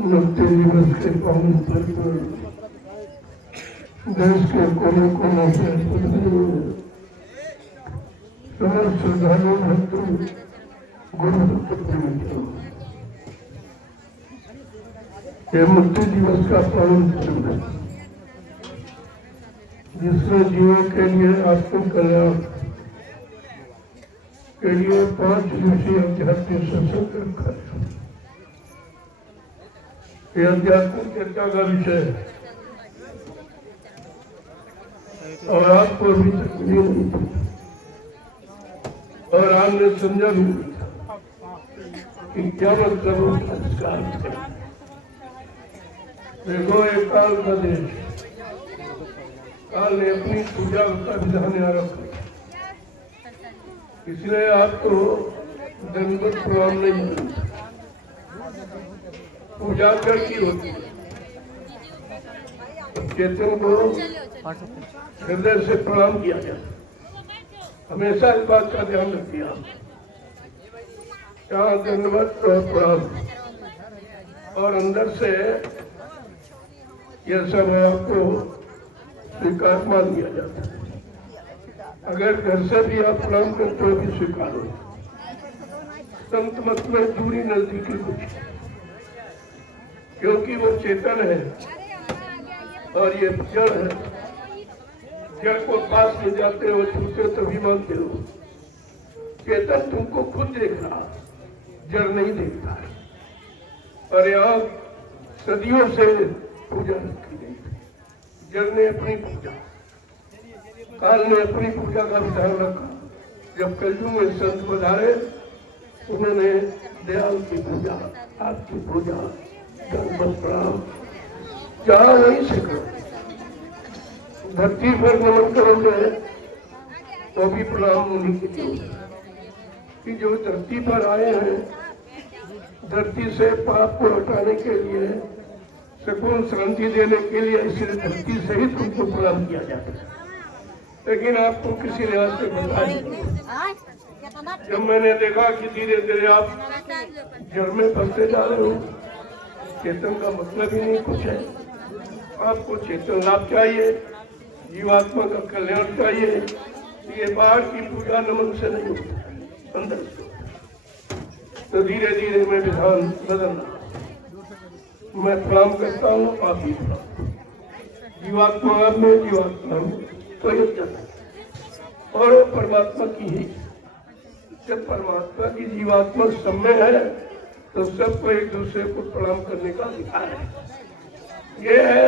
मुक्ति दिवस के पावन पर्व पर देश के कोने कोने से समस्त श्रद्धालु भक्तों गुरु ये मुक्ति दिवस का पावन पर्व है जिसमें जीवों के लिए आत्म कल्याण के लिए 5 दिवसीय आध्यात्मिक सत्संग रखा है। ये आध्यात्मिक चर्चा का विषय है और आपको अभी तक मिली नहीं थी और आपने समझा भी नहीं था कि क्या मतलब होता है इसका अर्थ। देखो एक काल का देश, काल ने अपनी पूजा का विधान यहाँ रखा, इसलिए आपको दंडवत प्रणाम नहीं मिलता। पूजा करती होती है, चेतन को हृदय से प्रणाम किया जाता। हमेशा इस बात का ध्यान रखिए आप, यहाँ दंडवत और प्रणाम और अंदर से यह सब आपको स्वीकार मान दिया जाता है। अगर घर से भी आप प्रणाम करते हो भी स्वीकार हो। संत मत में दूरी नजदीकी कुछ, क्योंकि वो चेतन है और ये जड़ है। जड़ को पास में जाते हो, छूते तभी मानते हो। चेतन तुमको खुद देख रहा, जड़ नहीं देखता है। और यहाँ सदियों से पूजा रखी गई, जड़ ने अपनी पूजा, काल ने अपनी पूजा का विधान रखा। जब कलयुग में संत पधारे, उन्होंने दयाल की पूजा, आपकी पूजा, दंडवत प्रणाम जहाँ वहीं से करो। धरती पर नमन करोगे वो भी प्रणाम उन्हीं के लिए कि जो धरती पर आए हैं, धरती से पाप को हटाने के लिए, सुकून शांति देने के लिए, इसलिए धरती सहित उनको प्रणाम किया जाता है। लेकिन आपको किसी लिहाज से बताया, जब मैंने देखा कि धीरे धीरे आप जड़ में फंसते जा रहे हो, चेतन का मतलब ही नहीं कुछ है। आपको चेतन लाभ चाहिए, जीवात्मा का कल्याण चाहिए। ये बाहर की पूजा नमन से नहीं होता, अंदर से। तो धीरे धीरे मैं विधान बदलना, मैं प्रणाम करता हूँ, आप भी प्रणाम। जीवात्मा में, जीवात्मा में कोई अंतर नहीं, और वो परमात्मा की ही। जब परमात्मा की जीवात्मा सब में है तो सबको एक दूसरे को प्रणाम करने का अधिकार है। ये है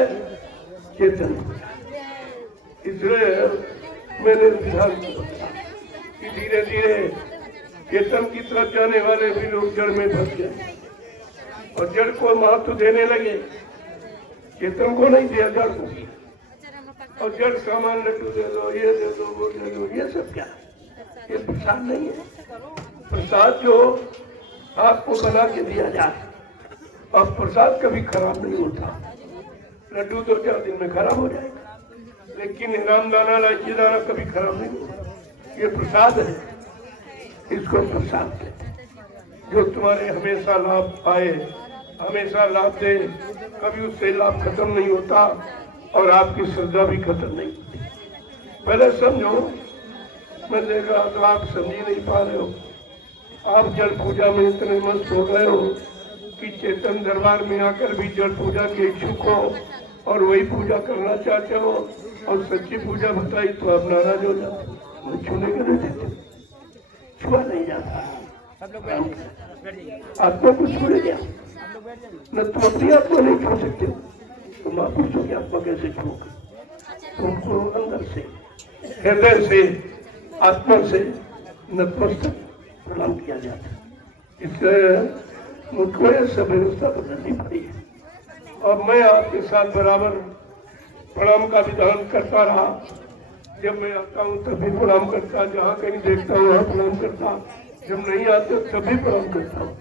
चेतन। इसलिए मैंने विधान किया कि धीरे धीरे चेतन की तरफ जाने वाले भी लोग जड़ में फंस गए और जड़ को महत्व देने लगे। चेतन को नहीं दिया, जड़ को। और जड़ सामान लड्डू दे दो, ये दे दो, वो दे दो, ये सब क्या? ये प्रसाद नहीं है। प्रसाद जो आपको बना के दिया जाए, और प्रसाद कभी खराब नहीं होता। लड्डू 2-4 दिन में खराब हो जाएगा, लेकिन रामदाना, इलायची दाना कभी खराब नहीं होता। ये प्रसाद है, इसको प्रसाद कहते हैं। जो तुम्हारे हमेशा लाभ पाए, हमेशा लाभ दे, कभी उससे लाभ खत्म नहीं होता और आपकी श्रद्धा भी खत्म नहीं होती। पहले समझो, मैं देख रहा तो आप समझ नहीं पा रहे हो। आप जल पूजा में इतने मस्त हो गए हो कि चेतन दरबार में आकर भी जल पूजा के इच्छुक हो और वही पूजा करना चाहते हो, और सच्ची पूजा बताई तो आप नाराज हो जाते हो। छूने के नहीं देते, छुआ नहीं जाता। आत्मा को छूने गया न, तुम अपनी आत्मा नहीं छू सकते। तुम आप पूछो कि आत्मा कैसे छूओगे? तुमको अंदर से, हृदय से, आत्मा से नतमस्तक प्रणाम किया जाता है। इसलिए मुझको यह सब व्यवस्था बदलनी पड़ी है। और मैं आपके साथ बराबर प्रणाम का विधान करता रहा। जब मैं आता हूँ तभी प्रणाम करता, जहाँ कहीं देखता हूँ वहाँ प्रणाम करता, जब नहीं आते तभी प्रणाम करता हूँ।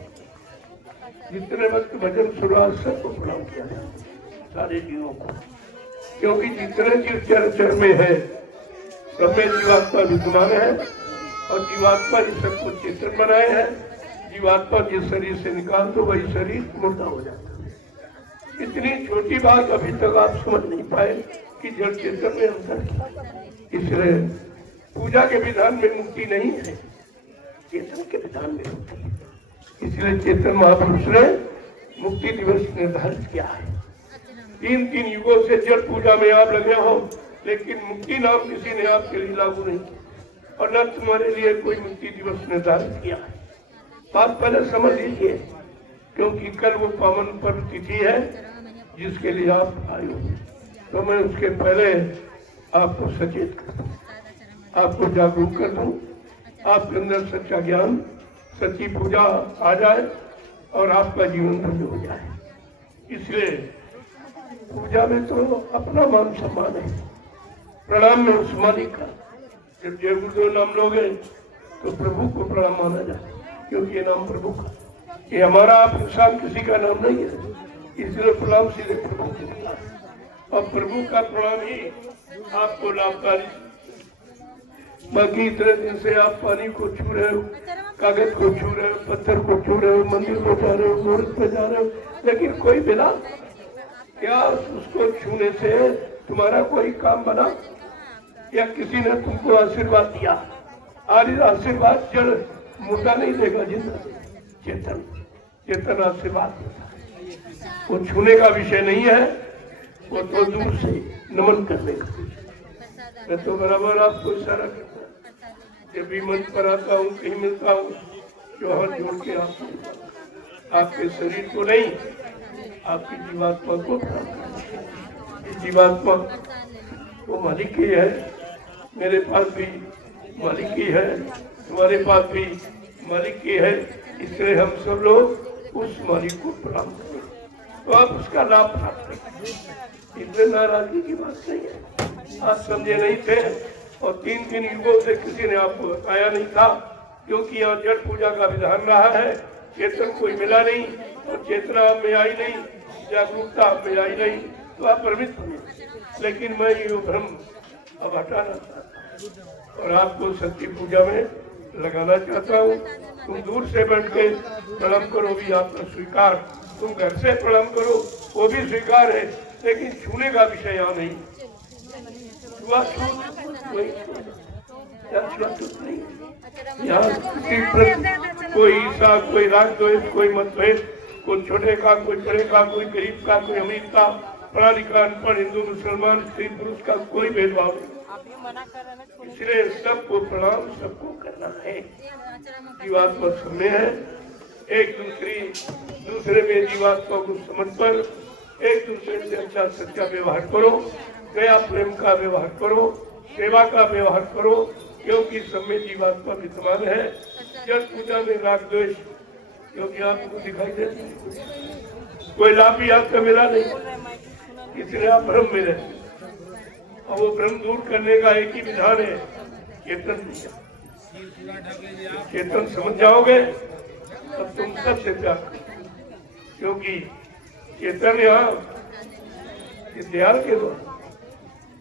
जितने वक्त भजन शुरुआत सबको प्रणाम किया सारे जीवों को, क्योंकि जितने जीव चर में है सब में जीवात्मा विद्यमान है और जीवात्मा ने सबको चेतन बनाए हैं। जीवात्मा जिस शरीर से निकाल दो वही शरीर मुर्दा हो जाता है। इतनी छोटी बात अभी तक आप समझ नहीं पाए कि जड़ चेतन में अंतर। इसलिए पूजा के विधान में मुक्ति नहीं है, चेतन के विधान में मुक्ति है। इसलिए चेतन महापुरुष ने मुक्ति दिवस निर्धारित किया है। 3 युगों से जड़ पूजा में आप लगे हो, लेकिन मुक्ति नाम किसी ने आपके लिए लागू नहीं किया और न तुम्हारे लिए कोई मुक्ति दिवस निर्धारित किया है। बात पहले समझ लीजिए, क्योंकि कल वो पावन पर्व तिथि है जिसके लिए आप आए हो। तो मैं उसके पहले आपको सचेत कर दूं, आपको जागरूक कर दूं, आपके अंदर सच्चा ज्ञान, सच्ची पूजा आ जाए और आपका जीवन धन्य हो जाए। इसलिए पूजा में तो अपना मान सम्मान है, प्रणाम में उस मालिक का। जब जय गुरुदेव नाम लोगे तो प्रभु को प्रणाम माना जाए, क्योंकि ये नाम प्रभु का, ये हमारा आप इंसान किसी का नाम नहीं है। इसलिए प्रणाम सीधे प्रभु को मिला है और प्रभु का प्रणाम ही आपको लाभकारी। बाकी इतने दिन से आप पानी को छू रहे हो, कागज को छू रहे हो, पत्थर को छू रहे हो, मंदिर को जा रहे हो, मूर्त पे जा रहे हो, लेकिन कोई बिना क्या उसको छूने से तुम्हारा कोई काम बना या किसी ने तुमको आशीर्वाद दिया? आशीर्वाद जड़ मुर्दा नहीं देगा, जिंदा चेतन, चेतन आशीर्वाद देता है। वो छूने का विषय नहीं है, वो तो दूर से नमन करने का विषय। मैं तो बराबर आपको इशारा करता, जब भी मंच पर आता हूँ, कहीं मिलता हूँ, जो हाथ जोड़ के आपके शरीर को नहीं, आपकी जीवात्मा को, जीवात्मा वो मालिक ही है। मेरे पास भी मालिक ही है, तुम्हारे पास भी मालिक ही है। इसलिए हम सब लोग उस मालिक को प्रणाम करें तो आप उसका लाभ प्राप्त करें। इसमें नाराजगी की बात नहीं है। आप समझे नहीं थे और 3 युगों से किसी ने आपको बताया नहीं था, क्योंकि यहाँ जड़ पूजा का विधान रहा है। चेतन कोई मिला नहीं और चेतना आप में आई नहीं, जागरूकता आप में आई नहीं, तो आप भ्रमित हुए। लेकिन मैं ये भ्रम अब हटाना चाहता हूँ और आपको सच्ची पूजा में लगाना चाहता हूँ। तुम दूर से बैठ के प्रणाम करो भी आपका स्वीकार, तुम घर से प्रणाम करो वो भी स्वीकार है, लेकिन छूने का विषय यहाँ नहीं। यहाँ कोई ईर्ष्या, कोई राग द्वेष, कोई मतभेद, कोई छोटे का, कोई बड़े का, कोई गरीब का, कोई अमीर का, पढ़ा लिखा, अनपढ़, हिंदू मुसलमान, स्त्री पुरुष का कोई भेदभाव नहीं। इसलिए सबको प्रणाम सबको करना है। जीवात्मा समय है, एक दूसरे में जीवात्मा को समझ कर एक दूसरे से अच्छा सच्चा व्यवहार करो, दया प्रेम का व्यवहार करो, सेवा का व्यवहार करो, क्योंकि सब में जीवात्मा विद्यमान है। जब पूजा में राग द्वेष क्योंकि आपको दिखाई देती है, कोई लाभ भी आपको मिला नहीं, इसलिए आप भ्रम में रहते। और वो भ्रम दूर करने का एक ही विधान है, चेतन। चेतन समझ जाओगे तब तुम सबसे प्यार करो, क्योंकि चेतन यहाँ दयाल के द्वारा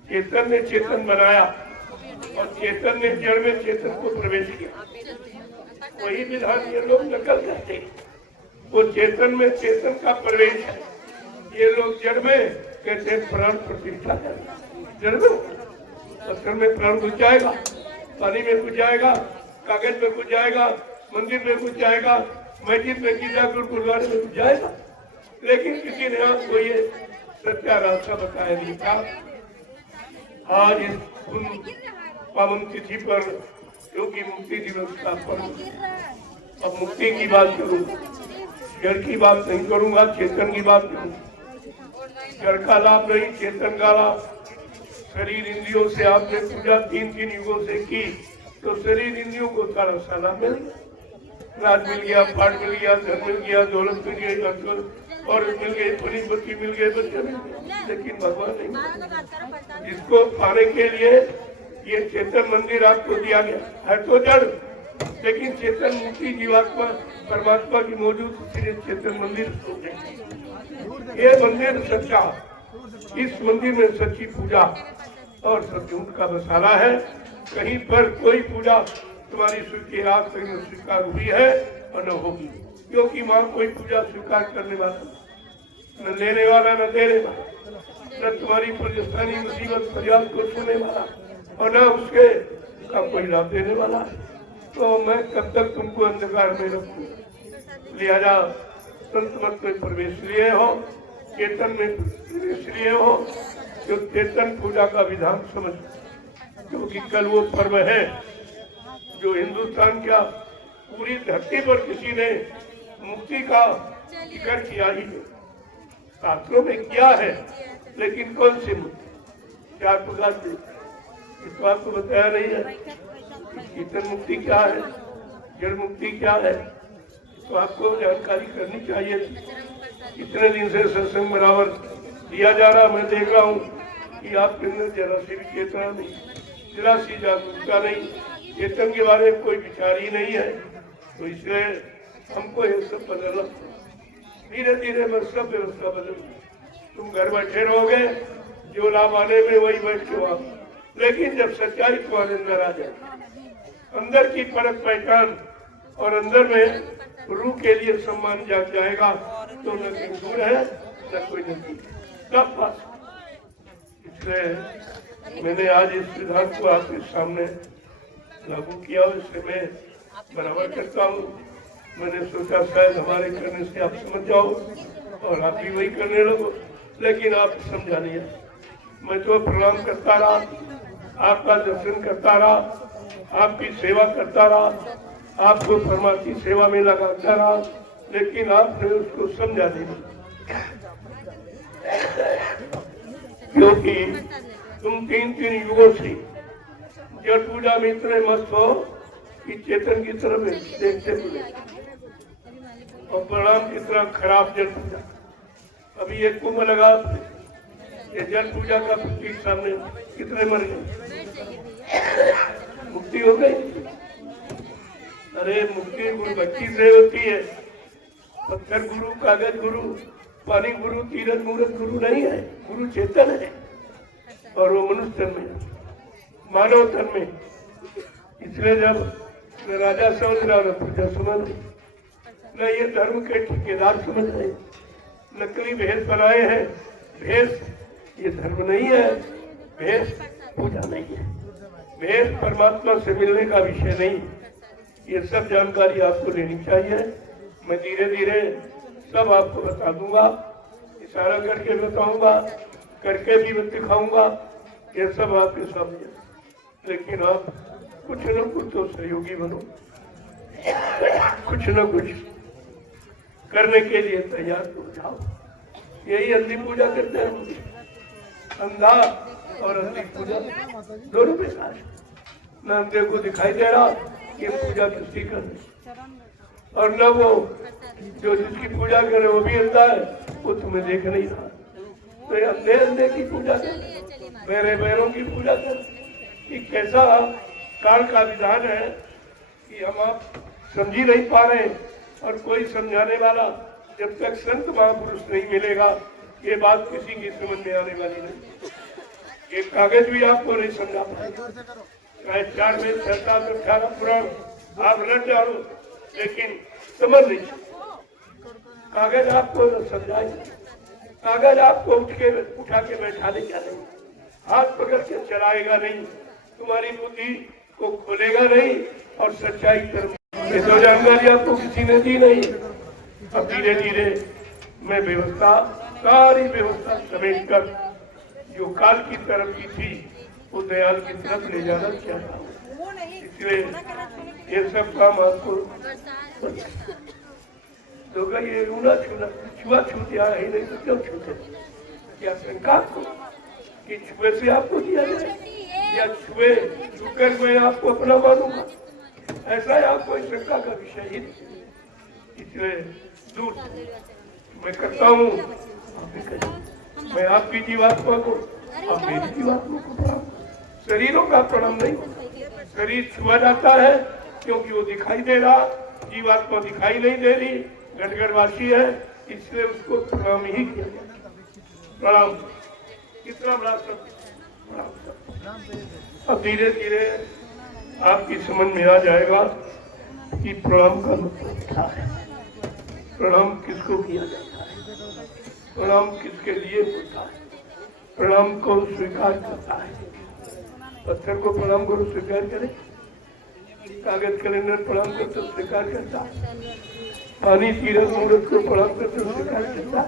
चेतन ने चेतन बनाया और चेतन ने जड़ में चेतन को प्रवेश किया। वही विधान ये लोग नकल करते हैं। वो चेतन में चेतन का प्रवेश है, ये लोग जड़ में कहते हैं प्राण प्रतिष्ठा करना। जड़ में पत्थर में प्राण घुस जाएगा, पानी में घुस जाएगा, कागज में घुस जाएगा, मंदिर में घुस जाएगा, मस्जिद में गीता गुरुद्वारे में घुस जाएगा, लेकिन किसी ने आपको ये सच्चा रास्ता बताया नहीं था। आज इस पावन तिथि पर, क्योंकि मुक्ति दिवस का पर्व, अब मुक्ति की बात करूँ, जड़ की बात नहीं करूँगा, चेतन की बात करूँ। जड़ का लाभ नहीं, चेतन का लाभ। शरीर इंद्रियों से आपने पूजा 3 युगों से की, तो शरीर इंद्रियों को सारा साला मिल गया, राज मिल गया, पाठ मिल गया, धन मिल गया, दौलत मिल गई, और मिल गए, बड़ी बच्ची मिल गए, बच्चे मिल गए, लेकिन भगवान नहीं। जिसको पाने के लिए ये चेतन मंदिर आपको दिया गया है तो जड़, लेकिन चेतन मुक्ति जीवात्मा परमात्मा की मौजूद, इसलिए चेतन मंदिर हो गए। ये मंदिर सच्चा, इस मंदिर में सच्ची पूजा और सत्युग का मसाला है। कहीं पर कोई पूजा तुम्हारी स्वीकार हुई है और न होगी, क्योंकि वहाँ कोई पूजा स्वीकार करने वाला न लेने वाला न देने वाला, न तुम्हारी परेशानी मुसीबत फरियाद को सुनने वाला और न उसके का कोई लाभ देने वाला। तो मैं कब तक तुमको अंधकार में रखूं? लिहाजा संत मत में प्रवेश लिए हो, चेतन में प्रवेश लिए हो, जो चेतन पूजा का विधान समझ, क्योंकि कल वो पर्व है जो हिंदुस्तान का पूरी धरती पर किसी ने मुक्ति का जिक्र किया ही नहीं। शास्त्रों में क्या है, लेकिन कौन सी मुक्ति, क्या प्रकार से, इस बात को बताया नहीं है। चेतन मुक्ति क्या है, जड़ मुक्ति क्या है, तो आपको जानकारी करनी चाहिए। इतने दिन से सत्संग बराबर दिया जा रहा, मैं देख रहा हूँ कि आपके अंदर जरा सी भी चेतना नहीं, जरा सी जागरूकता नहीं, चेतन के बारे में कोई विचार ही नहीं है। तो इसलिए हमको ये सब बदलना, धीरे धीरे मैं सब व्यवस्था बदल। तुम घर बैठे रहोगे, जो लाभ आने में वही बैठ के आओ, लेकिन जब सच्चाई तुम्हारे अंदर आ जाए, अंदर की परख पहचान और अंदर में रूह के लिए सम्मान जाग जाएगा, तो न कोई दूर है न कोई नजदीक, सब पास। इसलिए मैंने आज इस सिद्धांत को आपके सामने लागू किया, इससे मैं बराबर करता हूँ। मैंने सोचा शायद हमारे करने से आप समझ जाओ और आप भी वही करने लगो, लेकिन आप समझा नहीं। मैं तो प्रणाम करता रहा, आपका दर्शन करता रहा, आपकी सेवा करता रहा, आपको परमात्मा की सेवा में लगाता रहा, लेकिन आपने उसको समझा नहीं, क्योंकि तुम तीन युगों से जड़ पूजा में इतने मस्त हो कि चेतन की तरफ देखते हुए, और प्रणाम कितना खराब जल पूजा। अभी एक कुंभ लगा, ये जल पूजा का प्रतीक सामने, कितने मर गए, मुक्ति हो गई। अरे मुक्ति गुरु भक्ति से होती है, पत्थर गुरु, कागज गुरु, पानी गुरु, तीरथ मूर्त गुरु नहीं है, गुरु चेतन है, और वो मनुष्य तन में, मानव तन में। इसलिए जब राजा समझ रहा न प्रजा समझ, न ये धर्म के ठेकेदार समझ रहे, नकली भेष बनाए हैं। भेष ये धर्म नहीं है, भेष पूजा नहीं है, भेष परमात्मा से मिलने का विषय नहीं। ये सब जानकारी आपको लेनी चाहिए। मैं धीरे धीरे सब आपको बता दूंगा, इशारा करके बताऊंगा, करके भी दिखाऊंगा, ये सब आपके सामने। लेकिन आप कुछ न कुछ तो सहयोगी बनो, कुछ न कुछ करने के लिए तैयार हो जाओ। यही अंधी पूजा करते हैं, अंधा और अंधी पूजा दोनों बेकार है। न अंधे को दिखाई दे रहा कि पूजा किसकी कर रही, और न वो जो जिसकी पूजा करे वो भी अंधा है, वो तुम्हें देख नहीं रहा। तो ये अंधे अंधे की पूजा कर, बैरे बैरों की पूजा कर, कि कैसा काल का विधान है कि हम आप समझ ही नहीं पा रहे, और कोई समझाने वाला जब तक संत महापुरुष नहीं मिलेगा, ये बात किसी की समझ में आने वाली नहीं। एक कागज भी आपको नहीं समझा पाएगा, चाहे 4 में 6 साल 18 पुराण आप लड़ जाओ, लेकिन समझ नहीं। कागज आपको समझाए, कागज आपको उठा के बैठाने का नहीं, हाथ पकड़ के चलाएगा नहीं, तुम्हारी बुद्धि को खोलेगा नहीं, और सच्चाई तरफ ये तो जानकारी आपको किसी ने दी नहीं। अब धीरे धीरे मैं व्यवस्था, सारी व्यवस्था समेट कर जो काल की तरफ की थी वो दयाल की तरफ ले जाना चाहता हूँ। इसलिए ये सब काम आपको तो ये रूना छुआ छूट या ही नहीं तो क्यों छूटे, क्या शंका को कि छुए से आपको दिया जाए, या छुए छूकर मैं आपको अपना मानूंगा, ऐसा है आपको इस शंका का विषय ही। इसलिए दूर मैं करता हूँ, मैं आपकी जीवात्मा को, आप मेरी जीवात्मा को शरीरों का प्रणाम नहीं होता। शरीर छुआ जाता है क्योंकि वो दिखाई दे रहा, जीवात्मा दिखाई नहीं दे रही, घटघटवासी है, इसलिए उसको प्रणाम ही किया जाता है। प्रणाम कितना बड़ा शब्द, अब धीरे धीरे आपकी समझ में आ जाएगा कि प्रणाम का मतलब क्या है, प्रणाम किसको किया जाता है, प्रणाम किसके लिए होता है, प्रणाम कौन स्वीकार करता है। पत्थर को प्रणाम करो स्वीकार करे, कागज कैलेंडर प्रणाम करते स्वीकार करता, पानी तीरथ मूर्त को प्रणाम करते स्वीकार करता,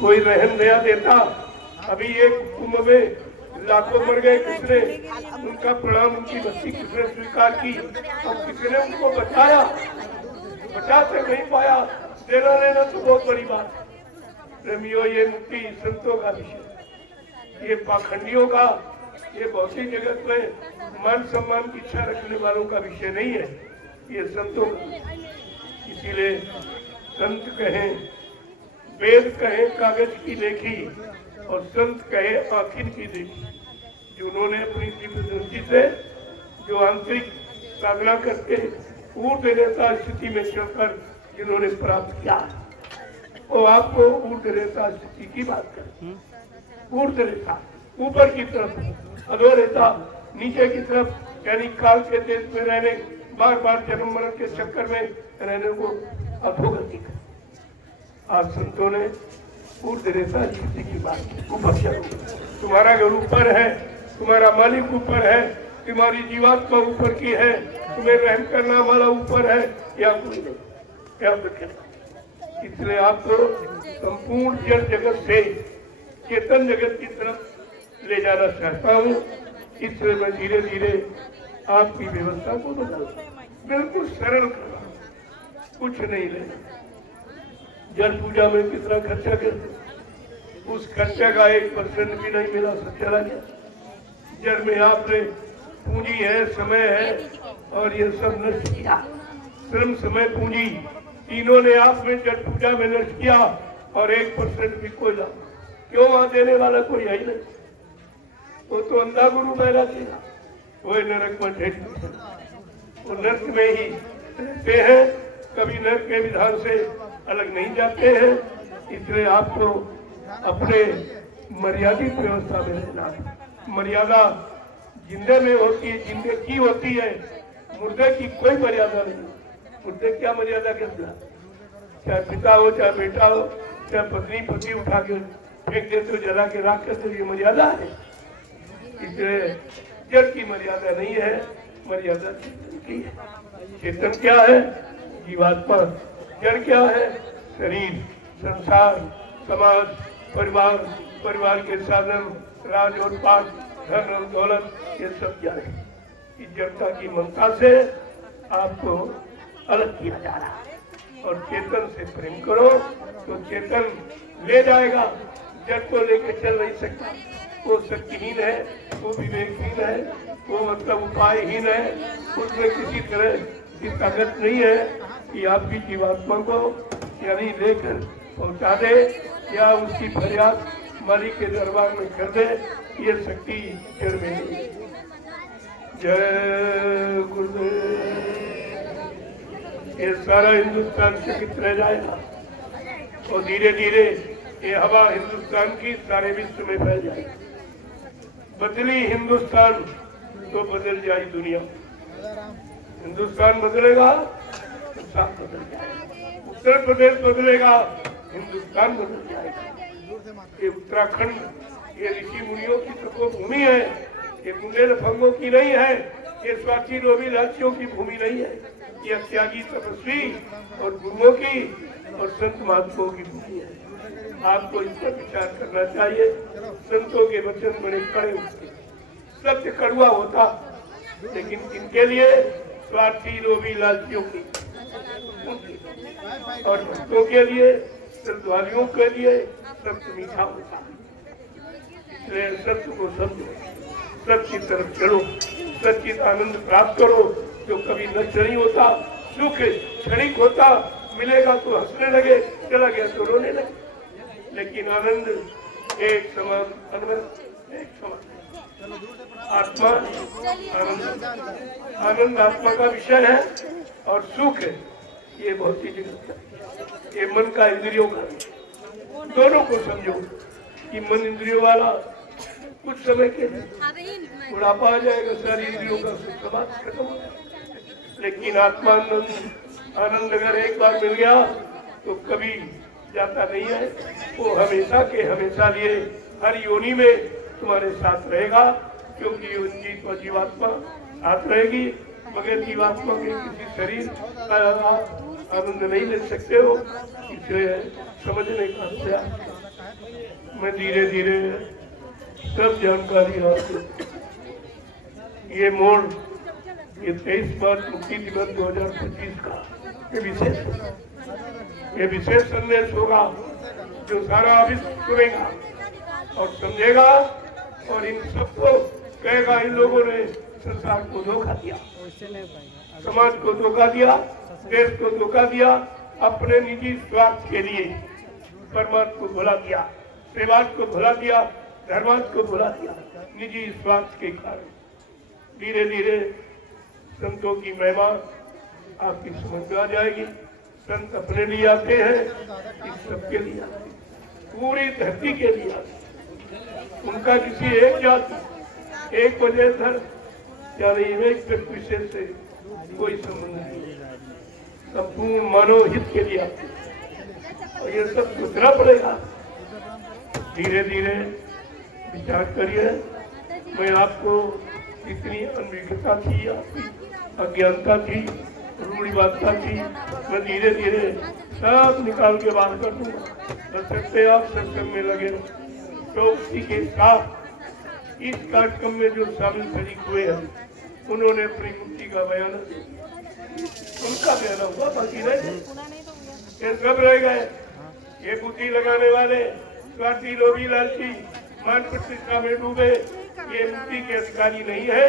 कोई रहन दया देता। अभी एक कुंभ में लाखों मर गए, किसने उनका प्रणाम, उनकी भक्ति किसने स्वीकार की, और किसने उनको बचाया, बचा तो नहीं पाया, देना लेना तो बहुत बड़ी बात है। प्रेमियों, ये मुक्ति संतों का विषय, ये पाखंडियों का, ये भौतिक जगत में मान सम्मान की इच्छा रखने वालों का विषय नहीं है, ये संतों का। इसीलिए संत कहें, वेद कहें कागज की लेखी, और संत कहे आखिर की देखी, जिन्होंने अपनी दिव्य दृष्टि से जो आंतरिक साधना करके ऊर्ध रेता स्थिति में चलकर जिन्होंने प्राप्त किया, वो आपको ऊर्ध रेता स्थिति की बात करें। ऊर्ध रेता ऊपर की तरफ, अधो रेता नीचे की तरफ, यानी काल के देश में रहने, बार बार जन्म मरण के चक्कर में रहने को अधोगति कर। आज संतों ने ऊर्ध रेता स्थिति की बात की। ऊपर तुम्हारा घर ऊपर है, तुम्हारा मालिक ऊपर है, तुम्हारी जीवात्मा ऊपर की है, तुम्हें रहम करना वाला ऊपर है, या कोई नहीं, याद रखना। इसलिए आपको संपूर्ण जड़ जगत से चेतन जगत की तरफ ले जाना चाहता हूँ। इसलिए मैं धीरे धीरे आपकी व्यवस्था को बदल, बिल्कुल सरल करना, कुछ नहीं लेना। जल पूजा में कितना खर्चा करते, उस खर्चे का 1% भी नहीं मिला, सब चला गया। जल में आपने पूंजी है, समय है, और ये सब नष्ट किया। श्रम, समय, पूंजी तीनों ने आप में जल पूजा में नष्ट किया, और 1% भी कोई लाभ क्यों, वहां देने वाला कोई है ही नहीं। वो तो अंधा गुरु बैरा था, वो नरक में ढेर, वो नरक में ही रहते हैं, कभी नरक के विधान से अलग नहीं जाते हैं। इसलिए आपको अपने मर्यादित व्यवस्था में रहना। मर्यादा जिंदे में होती है, जिंदे की होती है, मुर्दे की कोई मर्यादा नहीं। मुर्दे क्या मर्यादा करता, चाहे पिता हो, चाहे बेटा हो, चाहे पत्नी पति उठा के फेंक देते हो, जला के राख करते हो, ये मर्यादा है। इसलिए जड़ की मर्यादा नहीं है, मर्यादा चेतन की है। चेतन क्या है? जीवात्मा। जड़ क्या है? शरीर, संसार, समाज, परिवार, परिवार के साधन, राज और पाठ, धन और दौलत, ये सब जड़ है। इस जड़ता की ममता से आपको अलग किया जा रहा है। और चेतन से प्रेम करो तो चेतन ले जाएगा। जड़ को लेके चल नहीं सकता, वो शक्तिहीन है, वो विवेकहीन है, वो मतलब उपायहीन है, उसमें किसी तरह की ताकत नहीं है कि आपकी जीवात्मा को यानी लेकर पहुंचा दे या उसकी फरियाद मालिक के दरबार में कर दे। ये शक्ति जड़ में नहीं। जय गुरुदेव। ये सारा हिंदुस्तान चकित रह जाएगा और धीरे धीरे ये हवा हिंदुस्तान की सारे विश्व में फैल जाएगी। बदली हिंदुस्तान तो बदल जाए दुनिया। हिंदुस्तान बदलेगा तो सब बदल जाएगा। उत्तर प्रदेश बदलेगा, हिंदुस्तान बदल जाएगा। ये उत्तराखंड ये ऋषि मुनियों की तपोभूमि है, ये बुंदेलखंडों की नहीं है, ये स्वाति लोभी लाचियों की भूमि नहीं है। ये त्यागी तपस्वी और गुरुओं की और संत महात्माओं की भूमि है। आपको इस पर विचार करना चाहिए। संतों के वचन बड़े कड़े होते, सत्य कड़वा होता, लेकिन इनके लिए स्वार्थी लोभी लालचियों की, और भक्तों के लिए, श्रद्धालुओं के लिए सत्य मीठा होता। इसलिए सत्य को समझो, सत्य की तरफ चलो, सच्चित आनंद प्राप्त करो जो कभी नष्ट नहीं होता। सुख क्षणिक होता, मिलेगा तो हंसने लगे, चला गया तो रोने लगे, लेकिन आनंद एक समान, अनंत एक समान। आत्मा आनंद, आनंद आत्मा का विषय है और सुख है ये भौतिक जगत का, ये मन का इंद्रियों का। दोनों को समझो कि मन इंद्रियों वाला कुछ समय के लिए बुढ़ापा आ जाएगा, सारी इंद्रियों का सुख का बात खत्म हो जाएगा। लेकिन आत्मानंद आनंद अगर एक बार मिल गया तो कभी जाता नहीं है, वो हमेशा के हमेशा लिए हर योनि में तुम्हारे साथ रहेगा, क्योंकि जीवात्मा साथ रहेगी। मगर जीवात्मा के किसी शरीर का आनंद नहीं ले सकते हो, इसलिए समझने का प्रयास। मैं धीरे धीरे सब जानकारी आपको ये मोड़, ये 23 मार्च मुक्ति दिवस 2025 का ये विशेष संदेश होगा जो सारा विश्व सुनेगा और समझेगा और इन सबको कहेगा इन लोगों ने संसार को धोखा दिया, समाज को धोखा दिया, देश को धोखा दिया, अपने निजी स्वार्थ के लिए परमात्मा को भुला दिया, सेवाज को भुला दिया, धर्माज को भुला दिया, निजी स्वार्थ के कारण। धीरे धीरे संतों की महिमा आपकी समझ में आ जाएगी। संत अपने लिए आते हैं, इस सबके लिए आते हैं, पूरी धरती के लिए आते हैं। उनका किसी एक जाति, एक वजह धर्म या एक विशेष से कोई संबंध नहीं, संपूर्ण मानव हित के लिए आते हैं। और ये सब सोचना पड़ेगा। धीरे धीरे विचार करिए। मैं आपको इतनी अनभिज्ञता थी, आपकी अज्ञानता थी, रूढ़िवादिता थी, मैं धीरे धीरे सब निकाल के बाहर कर दूंगा। कर सकते आप सत्संग में लगे तो उसी के साथ इस कार्यक्रम में जो शामिल शरीक हुए हैं उन्होंने अपनी मुक्ति का बयान, उनका बयान हुआ, बाकी रहे ये सब रह गए। ये बुद्धि लगाने वाले स्वार्थी, लोभी, लालची, मान प्रतिष्ठा में डूबे, ये मुक्ति के अधिकारी नहीं है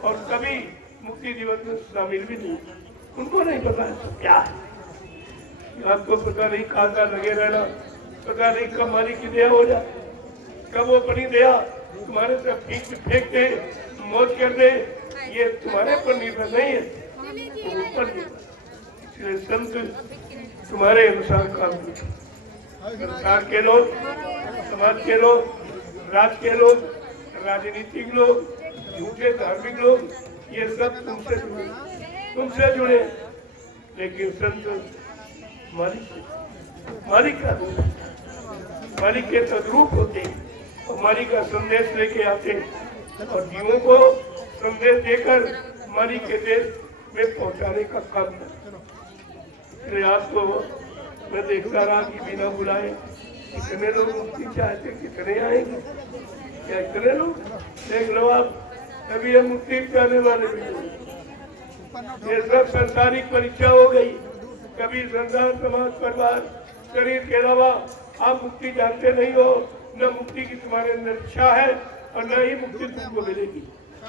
और कभी मुक्ति दिवस में शामिल भी नहीं। उनको नहीं पता क्या है। आपको पता नहीं खाता लगे रहना, पता नहीं कब मालिक की दया हो जाए, कब वो अपनी दया तुम्हारे से फेंक दे, मौज कर दे। ये तुम्हारे पर निर्भर नहीं है, तो ऊपर इसलिए संत तुम्हारे अनुसार काम करते। संसार के लोग, समाज के लोग, राज के लोग, राजनीतिक लोग, झूठे धार्मिक लोग, ये सब तुमसे जुड़े। लेकिन संत मालिक का रूप, मालिक के तद्रूप होते और मालिक का संदेश लेके आते और जीवों को संदेश देकर मालिक के देश में पहुंचाने का काम करते। आपको मैं देखता रहा कि बिना बुलाए कितने लोग मुक्ति चाहते, कितने आएंगे, क्या इतने लोग? देख लो आप, अभी हम मुक्ति चाहने वाले भी, ये सब संसारिक परीक्षा हो गई। कभी संसार, समाज, परिवार, शरीर के अलावा आप मुक्ति जानते नहीं हो, न मुक्ति की तुम्हारे अंदर इच्छा है और न ही मुक्ति तुमको मिलेगी।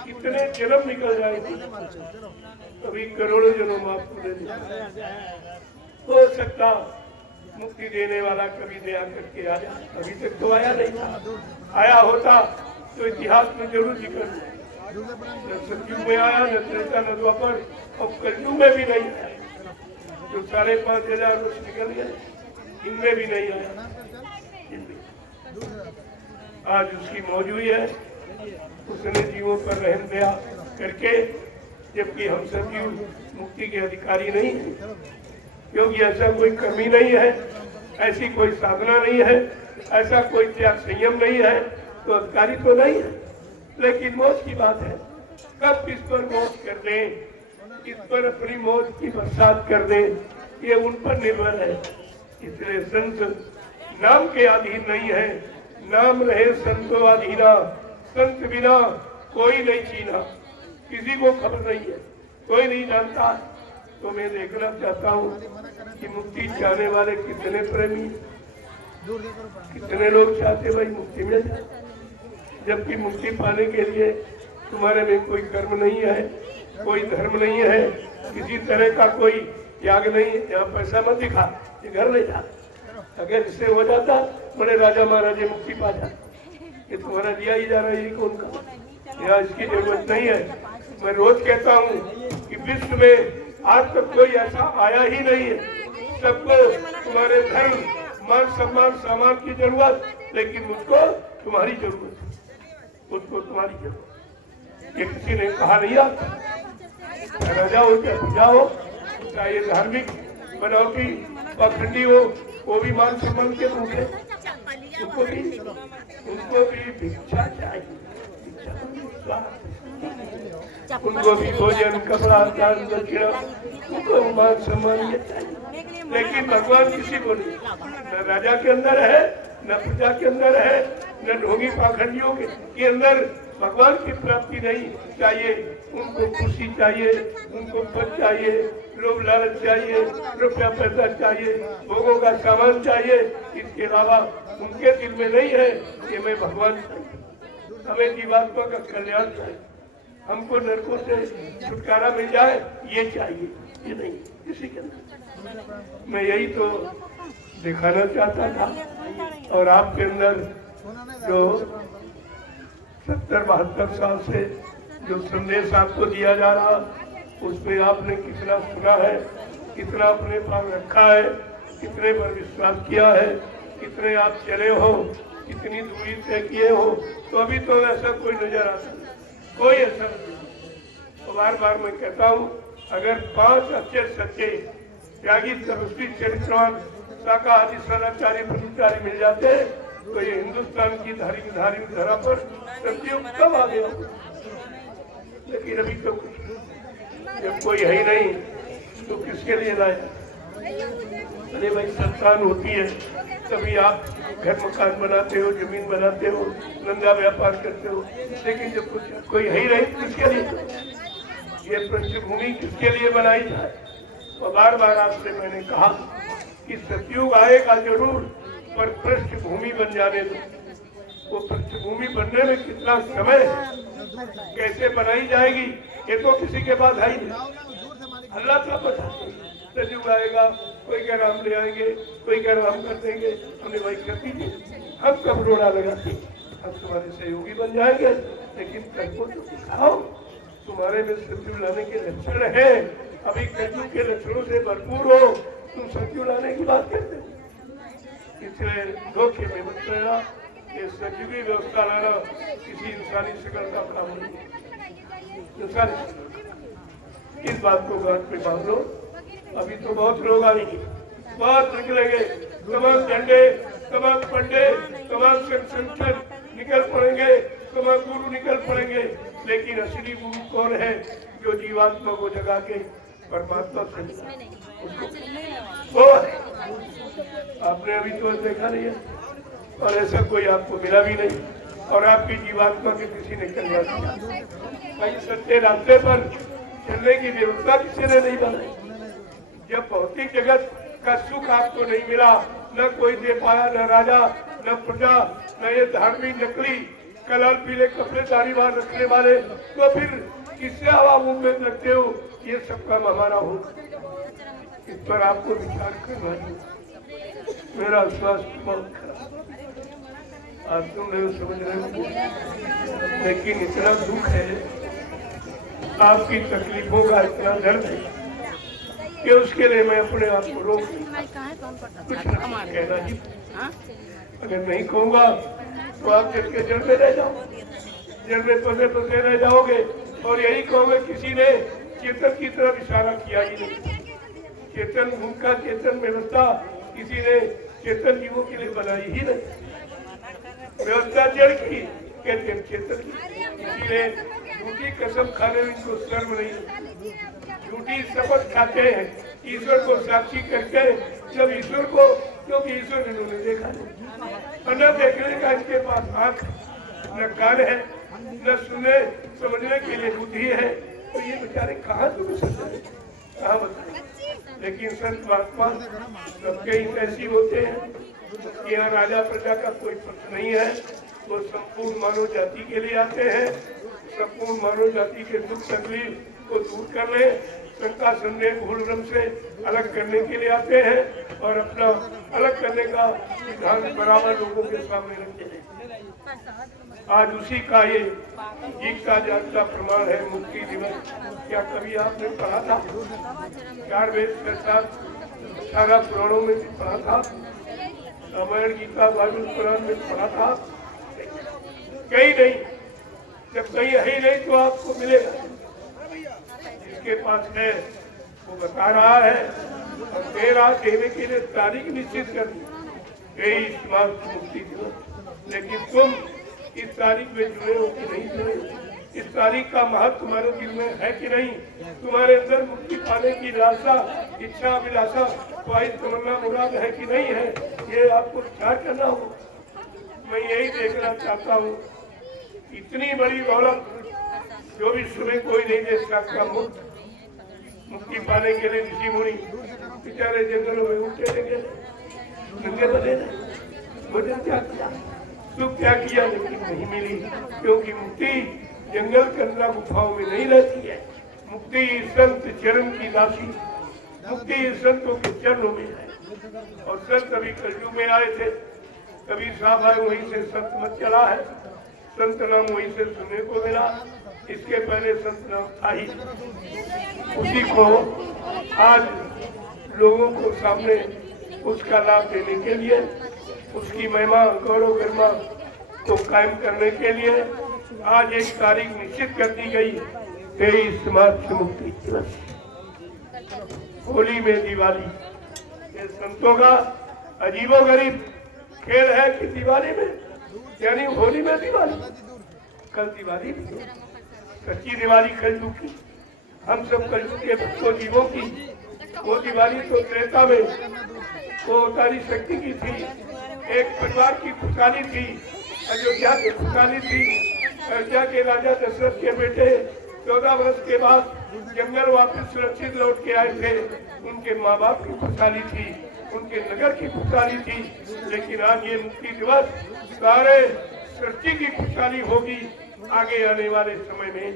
कितने जन्म निकल जाएंगे, कभी करोड़ों जन्म आपको दे देगा। हो सकता मुक्ति देने वाला कभी दया करके आ जाए, अभी तक तो आया नहीं था। आया होता तो इतिहास में जरूर जिक्र है। न सतयुग में आया, न त्रेता, न द्वापर, और कलयुग में भी नहीं आया। जो 5,500 वर्ष निकल गए, इनमें भी नहीं आया। आज उसकी मौज हुई है, उसने जीवों पर रहम दया करके, जबकि हम सतयुग मुक्ति के अधिकारी नहीं है, क्योंकि ऐसा कोई कमी नहीं है, ऐसी कोई साधना नहीं है, ऐसा कोई त्याग संयम नहीं है, तो अधिकारी तो नहीं है। लेकिन मौज की बात है, कब किस पर मौज कर दें, किस पर अपनी मौज की बरसात कर दें, ये उन पर निर्भर है। इसलिए संत नाम के अधीन नहीं है, नाम रहे संतो अधीना, संत बिना कोई नहीं चीना, किसी को खबर नहीं है, कोई नहीं जानता। तो मैं देखना चाहता हूँ कि मुक्ति चाहने वाले कितने प्रेमी, कितने लोग चाहते भाई मुक्ति मिल जाए, जबकि मुक्ति पाने के लिए तुम्हारे में कोई कर्म नहीं है, कोई धर्म नहीं है, किसी तरह का कोई त्याग नहीं। यहाँ पैसा मत दिखा, ये घर ले जा। अगर इससे हो जाता बड़े राजा महाराजे मुक्ति पा जाते। ये तुम्हारा दिया ही जा रहा है, कौन का यहाँ इसकी जरूरत नहीं है। मैं रोज कहता हूँ कि विश्व में आज तक कोई ऐसा आया ही नहीं है। सबको तुम्हारे धर्म, मान सम्मान, सामान की जरूरत, लेकिन मुझको तुम्हारी जरूरत है, मुझको तुम्हारी जरूरत। ये किसी ने कहा नहीं आता। राजा हो चाहे पूजा हो, चाहे धार्मिक बनावटी पाखंडी हो, वो भी मान सम्मान के रूप है। उनको भी भिक्षा चाहिए, उनको भी भोजन, कपड़ा, दान, दक्षिणा, उनको मान सम्मान ये चाहिए। लेकिन भगवान किसी को नहीं, न राजा के अंदर है, न प्रजा के अंदर है, न ढोंगी पाखंडियों के अंदर भगवान की प्राप्ति नहीं चाहिए। उनको खुशी चाहिए, उनको पद चाहिए, लोभ लालच चाहिए, रुपया पैसा चाहिए, भोगों का सामान चाहिए। इसके अलावा उनके दिल में नहीं है कि मैं भगवान चाहिए, हमें जीवात्मा का कल्याण चाहिए, हमको नरकों से छुटकारा मिल जाए, ये चाहिए, ये नहीं किसी के अंदर। मैं यही तो दिखाना चाहता था। और आपके अंदर जो 70-72 साल से जो संदेश आपको दिया जा रहा, उसमें आपने कितना सुना है, कितना अपने पास रखा है, कितने पर विश्वास किया है, कितने आप चले हो, कितनी दूरी तय किए हो, तो अभी तो ऐसा कोई नजर आता नहीं, कोई ऐसा नहीं। तो बार बार मैं कहता हूँ, अगर 5 अच्छे सच्चे त्यागी तपस्वी चरित्रवान शाकाहारी सदाचारी ब्रह्मचारी मिल जाते तो ये हिंदुस्तान की धार्मिक धरा पर सत्युग कब आ गया। लेकिन अभी तो जब कोई है ही नहीं तो किसके लिए लाया। अरे भाई संतान होती है तभी आप घर मकान बनाते हो, जमीन बनाते हो, धंधा व्यापार करते हो, लेकिन जब कुछ कोई है ही नहीं किसके लिए ये पृष्ठभूमि किसके लिए बनाई जाए। और बार बार आपसे मैंने कहा कि सतयुग आएगा जरूर, पर पृष्ठभूमि बन जाने दो। वो पृष्ठभूमि बनने में कितना समय है, कैसे बनाई जाएगी, ये तो किसी के पास है ही नहीं। अल्लाह का पता सतयुग आएगा, कोई कह रहा हम ले आएंगे, कोई कह रहा हम कर देंगे, हमने वही कर दीजिए, हम कब रोड़ा लगाते, हम तुम्हारे सहयोगी बन जाएंगे, लेकिन कल तो दिखाओ तुम्हारे में सतयुग लाने के लक्षण है। अभी कलयुग के लक्षणों से भरपूर हो, तुम सतयुग लाने की बात करते हो। इसलिए धोखे में मत रहना। ये सतयुगी व्यवस्था लाना किसी इंसानी शकल का काम नहीं। इस बात को बात पे बांध लो। अभी तो बहुत लोग आएंगे, बहुत निकलेंगे, तमाम झंडे, तमाम पंडे, तमाम संगठन निकल पड़ेंगे, तमाम गुरु निकल पड़ेंगे, लेकिन असली गुरु कौन है? जो जीवात्मा को जगा के परमात्मा से वो है। आपने अभी तो देखा नहीं है, और ऐसा कोई आपको मिला भी नहीं, और आपकी जीवात्मा के किसी ने कल्याण किया। कहीं सच्चे रास्ते पर चलने की व्यवस्था किसी ने नहीं बनाई। जब भौतिक जगत का सुख आपको नहीं मिला, न कोई दे पाया, न राजा, न प्रजा, न ये धार्मिक नकली कलर पीले कपड़े दाढ़ी बार रखने वाले, तो फिर किससे हवा मुंह में रखते हो? ये सब काम हमारा हो। इस पर आपको विचार करना चाहिए। मेरा स्वास्थ्य बहुत खराब, आप तुम नहीं समझ रहे हो, लेकिन इतना दुख है, आपकी तकलीफों का इतना दर्द है कि उसके लिए मैं अपने आप को रोक कुछ कहना जी। अगर नहीं कहूँगा तो आप जल के जल में रह जाओ, जल में फंसे फंसे रह जाओगे, और यही कहोगे किसी ने चेतन की तरफ इशारा किया ही नहीं। चेतन भूमिका, चेतन व्यवस्था किसी ने चेतन जीवों के लिए बनाई ही नहीं। व्यवस्था जड़ की, कहते हैं चेतन की। किसी ने झूठी कसम खाने में इनको शर्म नहीं, झूठी शपथ खाते हैं ईश्वर को साक्षी करके, जब ईश्वर को, क्योंकि ईश्वर इन्होंने देखा नहीं, न देखने का इनके पास आंख, न कान है, न सुनने समझने के लिए बुद्धि है, तो ये बेचारे कहाँ तुम्हें समझे, कहाँ बताए। लेकिन संत महात्मा सबके ही ऐसी होते हैं। यहाँ राजा प्रजा का कोई प्रश्न नहीं है, वो संपूर्ण मानव जाति के लिए आते हैं, संपूर्ण मानव जाति के दुख तकलीफ को दूर करने, शंका संदेह भूल भ्रम से अलग करने के लिए आते हैं, और अपना अलग करने का विधान बराबर लोगों के सामने रखते हैं। आज उसी का ये जीता जागता प्रमाण है मुक्ति दिवस। क्या कभी आपने पढ़ा था? 4 वेद के साथ 18 पुराणों में भी पढ़ा था, रामायण गीता बाइबल कुरान में पढ़ा था? कहीं नहीं। जब कहीं है ही नहीं तो आपको मिलेगा। जिसके पास है वो बता रहा है और तेरा देने के लिए तारीख निश्चित कर दी 23 मार्च मुक्ति दिवस। लेकिन तुम इस तारीख में जुड़े हो कि नहीं जुड़े? इस तारीख का महत्व तुम्हारे दिल में है कि नहीं? तुम्हारे अंदर मुक्ति पाने की लालसा, इच्छा, अभिलाषा, ख्वाहिश, तमन्ना, मुराद है कि नहीं है? ये आपको विचार करना हो। मैं यही देखना चाहता हूँ। इतनी बड़ी दौलत जो भी सुने कोई नहीं दे सकता। मुक्ति पाने के लिए ऋषि मुनि बेचारे जंगलों में उठे लगे, नंगे बने रहे। मुझे क्या किया, सुख क्या किया, लेकिन नहीं मिली। क्योंकि मुक्ति जंगल के अंदर गुफाओं में नहीं रहती है। मुक्ति संत चरण की दासी, मुक्ति संतों के चरणों में है। और संत अभी कलयुग में आए थे, कभी साहब आए, वहीं से संत मत चला है। संत नाम वहीं से सुनने को मिला। इसके पहले संत नाम था ही। उसी को आज लोगों को सामने उसका लाभ देने के लिए, उसकी महिमा, गौरव, गरिमा को कायम करने के लिए आज एक तारीख निश्चित कर दी गई, 23 मार्च मुक्ति दिवस। होली में दिवाली, ये संतों का अजीबोगरीब खेल है कि दिवाली में, यानी होली में दिवाली, कल दिवाली, सच्ची दिवाली कलयुग की, हम सब कलयुग के भक्तों जीवों की। वो दिवाली तो त्रेता में वो अवतारी शक्ति की थी, एक परिवार की खुशहाली थी, अयोध्या की खुशहाली थी। अयोध्या के राजा दशरथ के बेटे 14 वर्ष के बाद जंगल वापस सुरक्षित लौट के आए थे। उनके माँ बाप की खुशहाली थी, उनके नगर की खुशहाली थी। लेकिन आज ये मुक्ति दिवस सारे सृष्टि की खुशहाली होगी आगे आने वाले समय में।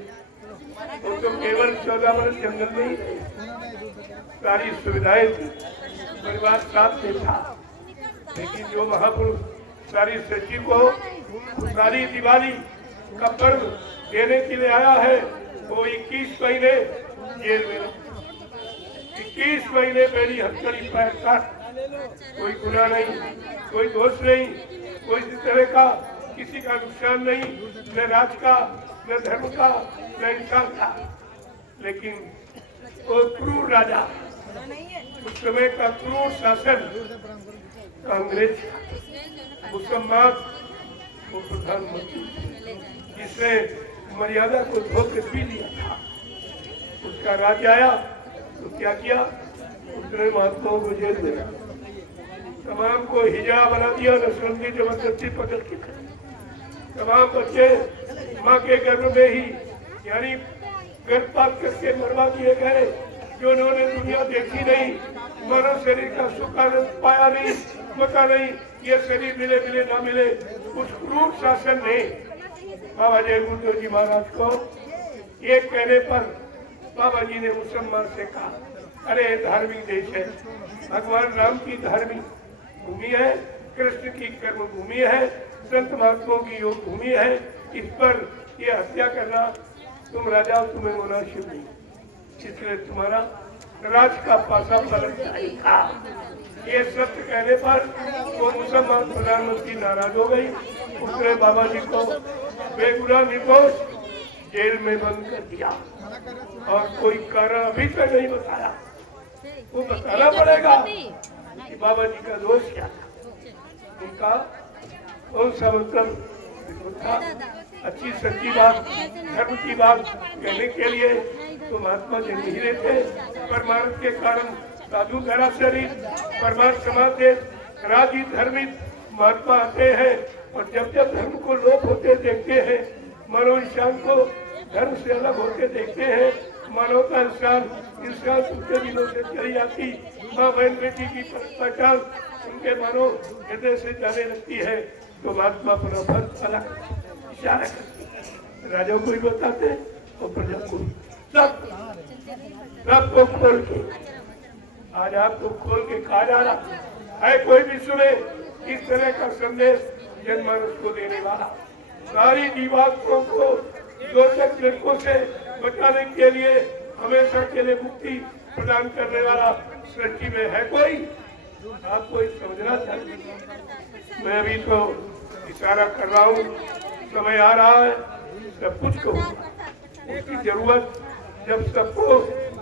तो केवल 14 वर्ष जंगल में ही सारी सुविधाएं थी, परिवार साथ में था। लेकिन जो महापुरुष सारी सृष्टि को सारी दिवाली का पर्व देने के लिए आया है, वो 21 महीने जेल में, 21 महीने मेरी हथकड़ी पैर काट। कोई गुनाह नहीं, कोई दोष नहीं, कोई इस तरह का किसी का नुकसान नहीं, न राज का, न धर्म का, न इंसान का। लेकिन वो क्रूर राजा, उस समय का क्रूर शासन कांग्रेस, मुसलमान वो प्रधानमंत्री, जिसने मर्यादा को धोखे पी लिया था। उसका राज आया तो क्या किया, उसने महात्माओं को जेल दिया, तमाम को हिजड़ा बना दिया, नसबंदी जबरदस्ती पकड़ के। तमाम बच्चे माँ के गर्भ में ही, यानी गर्भपात करके मरवा दिए गए, जो उन्होंने दुनिया देखी नहीं, मानव शरीर का सुख आनंद पाया नहीं, पता नहीं ये शरीर मिले मिले ना मिले। उस क्रूर शासन ने बाबा जय गुरुदेव जी महाराज को ये कहने पर बाबा जी ने मुसलमान से कहा, अरे धार्मिक देश है, भगवान राम की धार्मिक भूमि है, कृष्ण की कर्म भूमि है, संत महात्माओं की योग भूमि है, इस पर ये हत्या करना, तुम राजा तुम्हें मुनासिब नहीं, इसलिए तुम्हारा राज का पासा पलट जाएगा। ये सत्य कहने पर वो मुसलमान प्रधानमंत्री नाराज हो गई। उसने बाबा जी को बेगुनाह निर्दोष जेल में बंद कर दिया और कोई कारण अभी तक नहीं बताया। वो बताना पड़ेगा कि बाबा जी का दोष क्या था, उनका कौन सा मतलब था। अच्छी सच्ची बात, धर्म की बात कहने के लिए तो महात्मा जी नहीं रहते। परमार्थ के कारण साधु धरा शरीर, परमार्थ समाज देश, राजी धर्मित महात्मा आते हैं और जब जब धर्म को लोप होते देखते हैं, मानव इंसान को धर्म से अलग होते देखते हैं, मानवता इंसान पिछले दिनों से चली जाती, माँ बहन बेटी की पहचान उनके मानो हृदय से जाने लगती है, तो महात्मा अपना भक्त अलग इशारा करते, राजा को भी बताते और प्रजा को, सबको खोल के, आज आपको खोल के कहा जा रहा है। कोई भी सुने इस तरह का संदेश जनमानस को देने वाला, सारी जीवात्माओं को दोषक लड़कों से बचाने के लिए हमेशा के लिए मुक्ति प्रदान करने वाला सृष्टि में है कोई? आपको समझना चाहिए। मैं अभी तो इशारा कर रहा हूँ, समय आ रहा है सब कुछ को उसकी जरूरत, जब सबको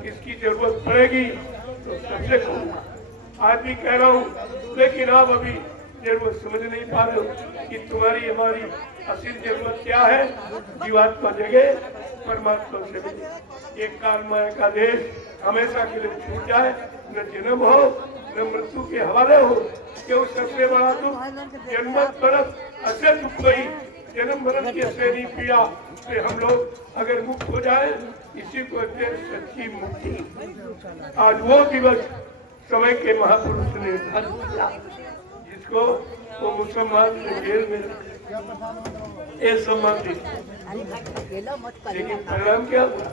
इसकी जरूरत पड़ेगी तो सबसे कहूँगा। आज भी कह रहा हूँ, लेकिन आप अभी जरूरत समझ नहीं पा रहे हो कि तुम्हारी हमारी असली जरूरत क्या है। जीवात्मा जगे, परमात्मा से मिले। एक काल माया का देश हमेशा के लिए छूट जाए, न जन्म हो न मृत्यु के हवाले हो। क्यों सबसे बड़ा दुख जन्म मरण असे दुख वही, जन्म मरण की श्रेणी पीड़ा से हम लोग अगर मुक्त हो जाए, इसी को सच्ची मुक्ति। आज वो दिवस समय के महापुरुष ने निर्धारित किया, जिसको वो मुसलमान जेल में ये सम्मान दी। लेकिन परिणाम क्या हुआ?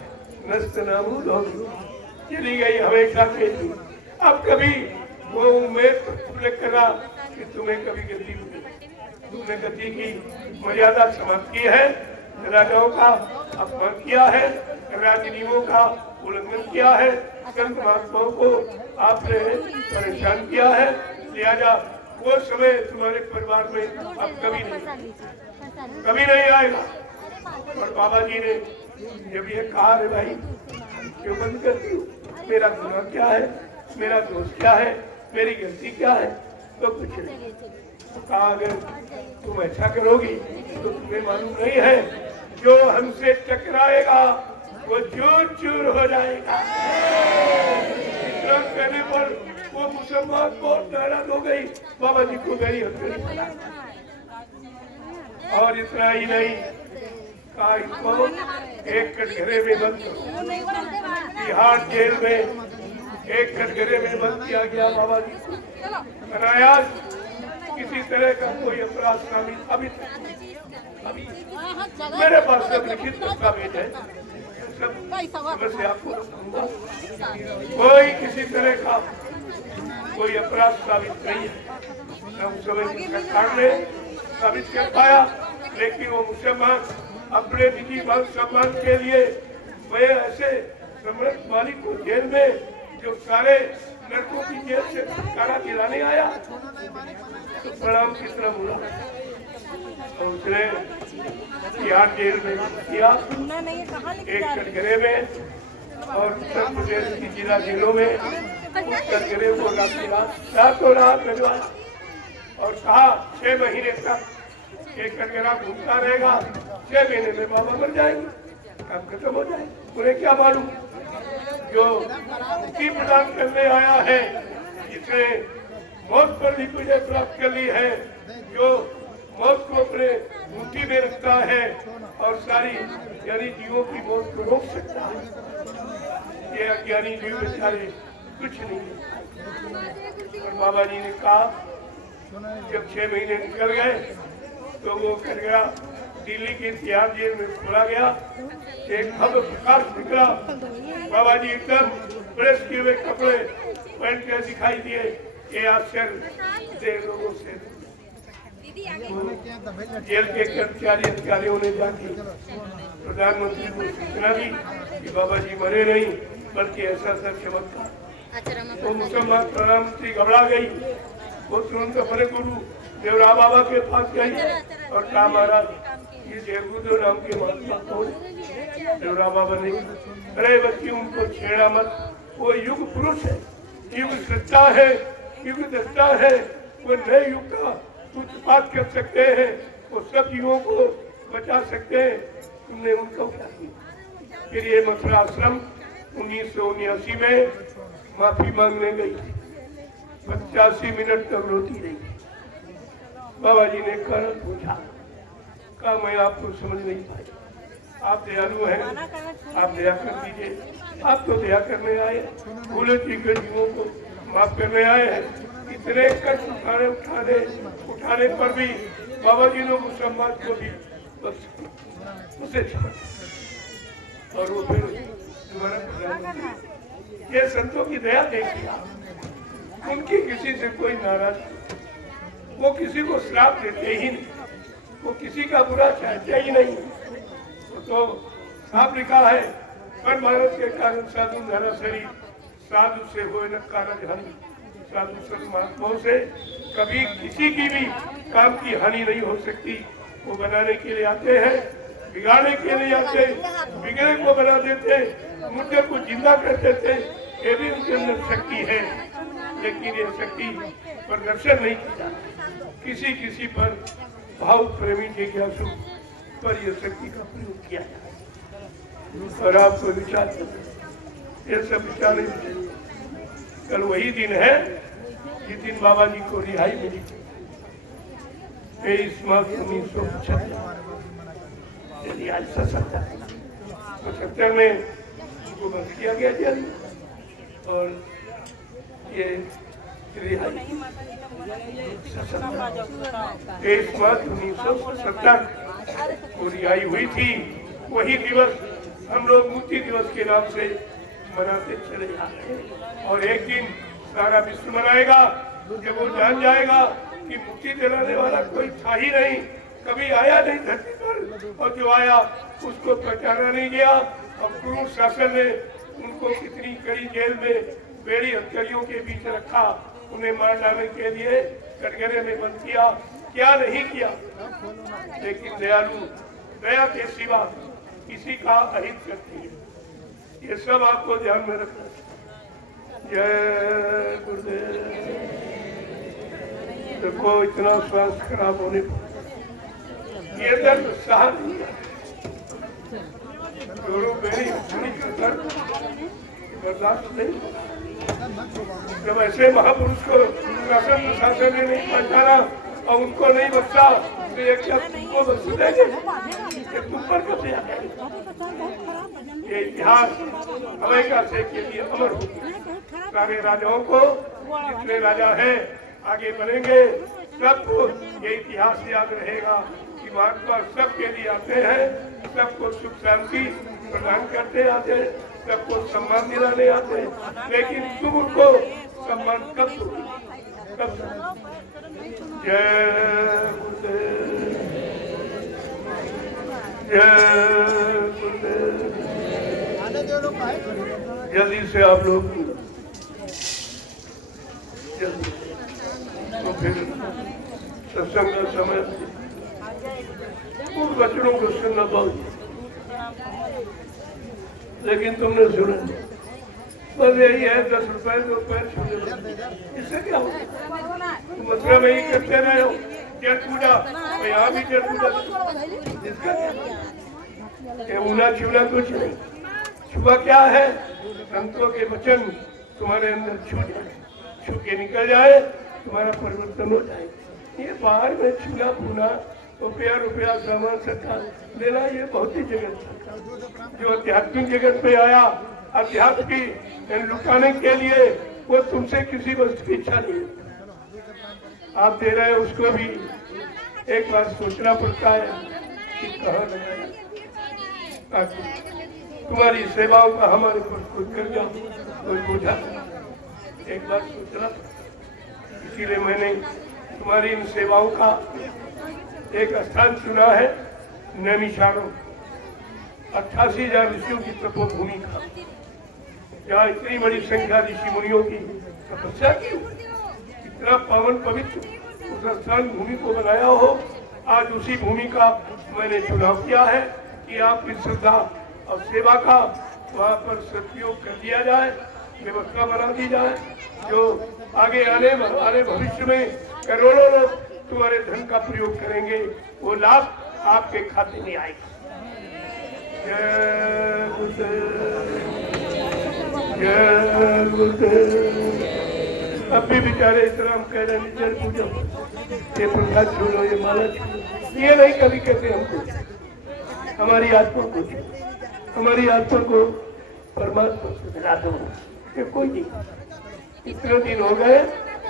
नष्ट नाबूद हो चली गई हमेशा के लिए। अब कभी वो उम्मीद करा कि तुम्हें कभी गलती हुई, तुमने गलती की मर्यादा समाप्त की है, राजाओं का अपमान किया है, राजनीतियों का उल्लंघन किया है, संत महात्माओं को आपने परेशान किया है। लिहाजा वो समय तुम्हारे परिवार में अब कभी नहीं आएगा। और बाबा जी ने जब ये कहा है, भाई क्यों बंद करती हूँ, मेरा गुनाह क्या है, मेरा दोष क्या है, मेरी गलती क्या है, तो कुछ नहीं। कहा अगर तुम ऐसा करोगी तो तुम्हें मालूम नहीं है, जो हमसे टकराएगा वो चूर चूर हो जाएगा। इतना कहने पर वो मुसलमान बहुत नाराज हो गई, बाबा जी को मेरी हथेली। और इतना ही नहीं कहा, इसको एक कटघरे में बंद करो। बिहार जेल में एक कटघरे में बंद किया गया बाबा जी को। अनायास किसी तरह का कोई अपराध शामिल अभी मेरे पास सब लिखित दस्तावेज है, सब से आपको बताऊंगा। कोई किसी तरह का कोई अपराध साबित नहीं है। हम समय सरकार ने साबित कर पाया, लेकिन वो मुसलमान अपने निजी मान सम्मान के लिए मैं ऐसे समृद्ध मालिक को जेल में, जो सारे लड़कों की जेल से छुटकारा दिलाने आया, प्रणाम की तरह बोला। तो उसने बिहार जेल में किया, एक कटघरे में, और उत्तर प्रदेश की जिला जेलों में कटघरे को रातों रात भिजवाया और कहा 6 महीने तक एक कटघरा घूमता रहेगा, 6 महीने में बाबा मर जाएंगे, काम खत्म हो जाए। उन्हें क्या मालूम, जो मुक्ति प्रदान करने आया है, जिसने मौत पर भी विजय प्राप्त कर ली है, जो मौत को अपने मुट्ठी में रखता है और सारी यानी जीवों की मौत को रोक सकता है। ये अज्ञानी जीव बेचारे कुछ नहीं है। और बाबा जी ने कहा, जब 6 महीने निकल गए तो वो कर गया दिल्ली के तिहाड़ जेल में खोला गया। एक भव्य प्रकाश निकला, बाबा जी एकदम प्रेस किए हुए कपड़े पहन कर दिखाई दिए। ये आश्चर्य लोगों से जेल के कर्मचारी अधिकारियों ने जाकर प्रधानमंत्री को सूचना दी कि बाबा जी मरे नहीं, बल्कि ऐसा चमत्कार। तो मुसलमान प्रधानमंत्री घबरा गई। वो तुरंत अपने गुरु देवरा बाबा के पास गई और कहा, महाराज ये जयगुरुदेव नाम के महात्मा कौन? देवरा बाबा ने, अरे बच्ची उनको छेड़ा मत, वो युग पुरुष है, युग सच्चा है, युग दस्ता है, वो नए युग का उत्पाद कर सकते हैं, वो सब जीवों को बचा सकते हैं। तुमने उनको क्या किया? फिर ये मथुरा आश्रम 1979 में माफी मांगने गई, 85 मिनट तक रोती रही। बाबा जी ने कारण पूछा, कहा मैं आपको समझ नहीं पाई, आप दयालु हैं, आप दया कर दीजिए। आप तो दया करने आए, भूले चूके जीवों को माफ करने आए हैं। इतने कष्ट उठाने पर भी बाबा जी ने मुसलमान को भी बस उसे छोड़ा। और वो फिर ये संतों की दया देखी, उनकी किसी से कोई नाराज, वो किसी को श्राप देते ही नहीं। वो किसी का बुरा चाहता ही नहीं। तो साफ लिखा है, पर मानव के कारण साधु धरा शरीर, साधु से हो न कारज हानि। साधु संत महात्माओं से कभी किसी की भी काम की हानि नहीं हो सकती। वो बनाने के लिए आते हैं, बिगाड़ने के लिए आते, बिगड़े को बना देते, मुद्दे को जिंदा कर देते। ये भी उनके अंदर शक्ति है, लेकिन ये शक्ति प्रदर्शन नहीं की जाती। किसी किसी पर भाव प्रेमी जिज्ञासु पर यह शक्ति का प्रयोग किया जाए। और आपको विचार ये सब विचार नहीं चाहिए। कल वही दिन है जिस दिन बाबा जी को रिहाई मिली, 23 मार्च 1975 में उनको बंद किया गया जेल में। और ये रिहाई 23 मार्च 1970 को रिहाई हुई थी। वही दिवस हम लोग मुक्ति दिवस के नाम से मनाते चले जा रहे हैं। और एक दिन सारा विश्व मनाएगा जब वो जान जाएगा कि मुक्ति दिलाने वाला कोई था ही नहीं, कभी आया नहीं धरती पर, और जो आया उसको पहचाना नहीं गया। और क्रूर शासन ने उनको कितनी कड़ी जेल में बेड़ी हथकड़ियों के बीच रखा, उन्हें मार डालने के लिए कटघरे में बंद किया। क्या नहीं किया, लेकिन दयालु दया के सिवा किसी का अहित करती है। ये सब आपको ध्यान में रखना। जय गुरुदेव। देखो इतना स्वास्थ्य खराब होने पर ये दर्द सहा नहीं है। जोरों बेड़ी का दर्द बर्दाश्त नहीं। जब ऐसे महापुरुष को शासन प्रशासन ने नहीं पहचाना और उनको नहीं बख्शा, तो ये क्या तुमको बख्श देंगे? तुम पर कब आ गए? ये इतिहास हमेशा से के लिए अमर होगी। सारे राजाओं को, जितने राजा हैं आगे बढ़ेंगे, सबको ये इतिहास याद रहेगा कि महात्मा सबके लिए आते हैं, सबको सुख शांति प्रदान करते आते हैं, सबको सम्मान दिलाने आते हैं। लेकिन तुम उनको सम्मान कब दोगे? कब? जय गुरुदेव, जय गुरुदेव। जल्दी से आप लोग जल्दी तो फिर सत्संग का समय उन बच्चों को सुनना बहुत, लेकिन तुमने सुना बस यही है 10 रुपए 2 पैर छूने, इससे क्या होगा? तुम मथुरा में ही करते रहे हो जल पूजा, यहाँ भी जल पूजा, इसका क्या? ऊना छूना कुछ नहीं। छुआ क्या है? संतों के वचन तुम्हारे अंदर छू जाए, छू के निकल जाए, तुम्हारा परिवर्तन हो जाए। ये बाहर में छूना फूना, रुपया सामान सट्टा लेना, ये बहुत ही जगत जो आध्यात्मिक जगत पे आया, अध्यात्म की लुटाने के लिए, वो तुमसे किसी वस्तु की इच्छा नहीं है। आप दे रहे हैं उसको भी एक बार सोचना पड़ता है कि कहाँ लगाया। तुम्हारी सेवाओं का हमारे पर कोई कर जाओ, कोई बोझा, एक बार सोचना। इसीलिए मैंने तुम्हारी इन सेवाओं का एक स्थान चुना है, नैमिषारण्य, 88,000 ऋषियों की तपोभूमि का, जहाँ इतनी बड़ी संख्या ऋषि मुनियों की तपस्या की, इतना पावन पवित्र उस स्थान भूमि को बनाया हो। आज उसी भूमि का मैंने चुनाव किया है कि आपकी श्रद्धा और सेवा का वहाँ पर सदुपयोग कर दिया जाए, व्यवस्था बना दी जाए, जो आगे आने भविष्य में करोड़ों लोग तुम्हारे धन का प्रयोग करेंगे, वो लाभ आपके खाते में आएगा। जय गुरुदेव, जय गुरुदेव। अब भी बेचारे इतना हम कह रहे हैं जल पूजो, ये प्रसाद छोड़ो, ये माला छोड़ो, ये नहीं कभी कहते हमको। हमारी आत्मा को, हमारी आत्मा को परमात्मा से मिला दो, ये कोई नहीं। इतने दिन हो गए,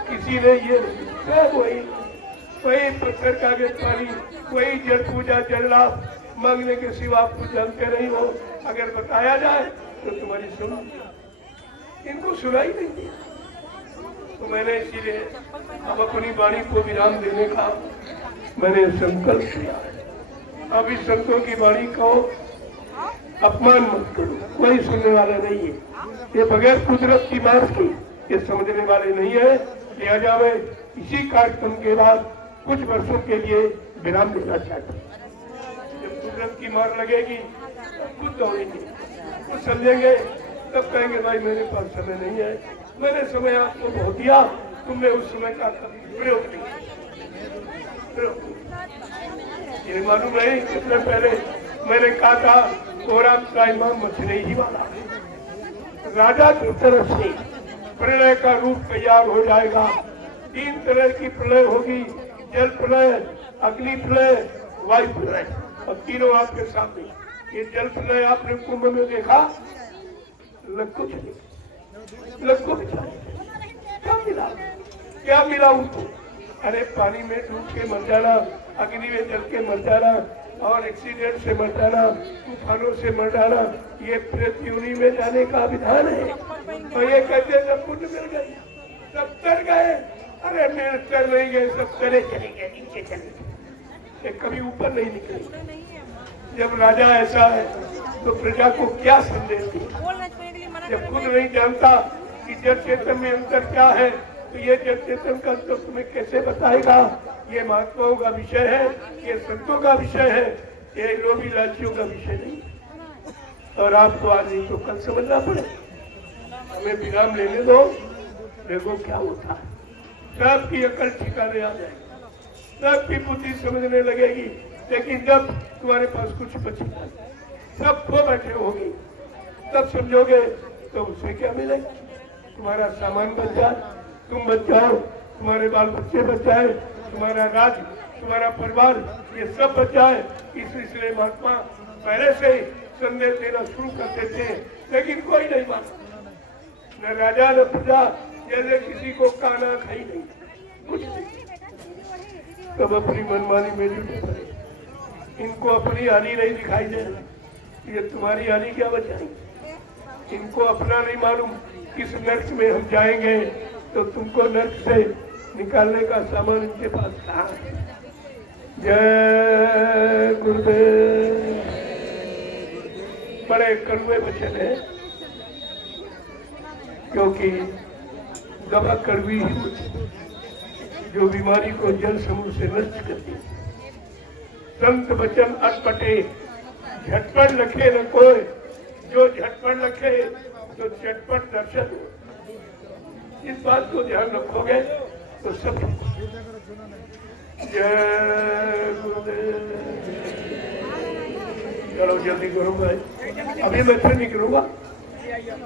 किसी ने ये सब वही पत्थर कागज पानी, वही जल पूजा जल लाभ मांगने के सिवा आप कुछ जानते नहीं हो। अगर बताया जाए तो तुम्हारी सुनो, इनको सुनाई नहीं दिया। तो मैंने इसीलिए अब अपनी वाणी को विराम देने का मैंने संकल्प किया है, अभी संतों की वाणी को अपमान मत करो, कोई सुनने वाला नहीं है। ये बगैर कुदरत की बात की ये समझने वाले नहीं है। लिहाजा मैं इसी कार्यक्रम के बाद कुछ वर्षों के लिए विराम देना चाहता हूँ। जब कुदरत की मार लगेगी तब खुद दौड़ेंगे, खुद समझेंगे, तब कहेंगे भाई मेरे पास समय नहीं है, मैंने समय आपको बहुत दिया, तुमने उस समय का प्रयोग नहीं। ये मालूम नहीं कितने पहले मैंने कहा था कोरा का इमाम मछली ही वाला राजा की तरफ से प्रलय का रूप तैयार हो जाएगा। 3 तरह की प्रलय होगी, जल प्रलय, अग्नि प्रलय, वायु प्रलय, और तीनों आपके सामने। ये जल प्रलय आपने कुंभ में देखा, लक्को चले, लक्को क्या मिला, क्या मिला उनको? अरे पानी में डूब के मर जाना, अग्नि में जल के मर जाना, और एक्सीडेंट से मर जाना, तूफानों से मर जाना, ये प्रेत योनि में जाने का विधान है। और ये कहते सब पुण्य मिल गए, सब तर गए। अरे मेरे तर नहीं गए, सब तरे चले गए, नीचे चले गए, कभी ऊपर नहीं निकले। जब राजा ऐसा है तो प्रजा को क्या संदेश दे? जब खुद नहीं जानता कि जल चेतन में अंतर क्या है, तो ये जल चेतन का तो तुम्हें कैसे बताएगा? ये महात्माओं का विषय है, ये संतों का विषय है, ये लोभी लालचियों का विषय नहीं। और आपको आज नहीं तो कल समझना पड़े। हमें विराम लेने दो, देखो क्या होता है। सबकी अकल ठिकाने आ जाएगी, सबकी बुद्धि समझने लगेगी। लेकिन जब तुम्हारे पास कुछ बचेगा, सब खो बैठे होगी, तब समझोगे तो उसे क्या मिलेगा? तुम्हारा सामान बच जाए, तुम बच जाओ, तुम्हारे बाल बच्चे बच जाए, तुम्हारा राज्य, तुम्हारा परिवार, ये सब बच जाए। इसलिए महात्मा पहले से ही संदेश देना शुरू करते थे, लेकिन कोई नहीं माना, न राजा न प्रजा, जैसे किसी को काना खाई नहीं, कुछ नहीं। तब अपनी मनमानी में जुटे पड़े। इनको अपनी हानि नहीं दिखाई दे, ये तुम्हारी हानि क्या बचाएंगे? इनको अपना नहीं मालूम किस नर्क में हम जाएंगे, तो तुमको नर्क से निकालने का सामान इनके पास कहाँ है? जय गुरुदेव। बड़े कड़वे वचन है, क्योंकि दवा कड़वी ही होती है, जो बीमारी को जल समूह से नष्ट करती है। संत वचन अटपटे, झटपट लखे न कोई, जो झटपट लखे तो चटपट दर्शन हो। इस बात को ध्यान रखोगे तो सब। जय गुरुदेव। चलो जल्दी करूंगा, अभी मैं फिर निकलूंगा,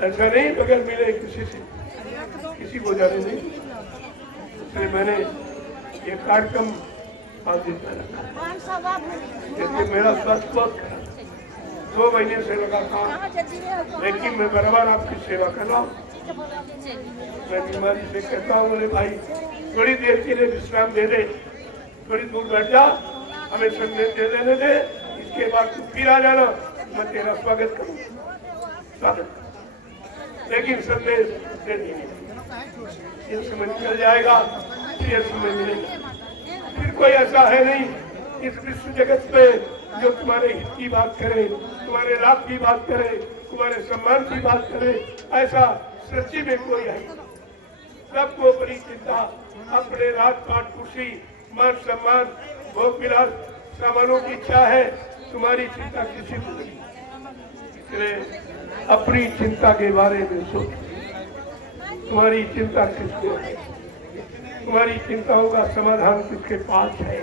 ऐसा नहीं बगैर मिले किसी से, किसी को जाने नहीं। इसलिए मैंने ये कार्यक्रम 5 दिन में रखा, क्योंकि मेरा स्वास्थ्य बहुत खराब, 2 महीने से लगा काम, लेकिन मैं बराबर आपकी सेवा कर रहा हूँ। मैं बीमारी से कहता हूँ, बोले भाई थोड़ी देर के लिए विश्राम दे दे, थोड़ी दूर बैठ जा, हमें संदेश दे देने दे, इसके बाद तू फिर आ जाना, मैं तेरा स्वागत करूँगा, स्वागत। लेकिन संदेश दे देंगे, ये समय निकल जाएगा, ये समय मिलेगा। फिर कोई ऐसा है नहीं इस विश्व जगत में जो तुम्हारे हित की बात करे, तुम्हारे लाभ की बात करे, तुम्हारे सम्मान की बात करे, ऐसा सच्ची में कोई है। सबको बड़ी चिंता अपने राज पाट कुर्सी, मान सम्मान, भोग विलास, सामानों की इच्छा है, तुम्हारी चिंता किसी को नहीं। इसलिए अपनी चिंता के बारे में सोचो, तुम्हारी चिंता किसको है, तुम्हारी चिंताओं का समाधान किसके पास है,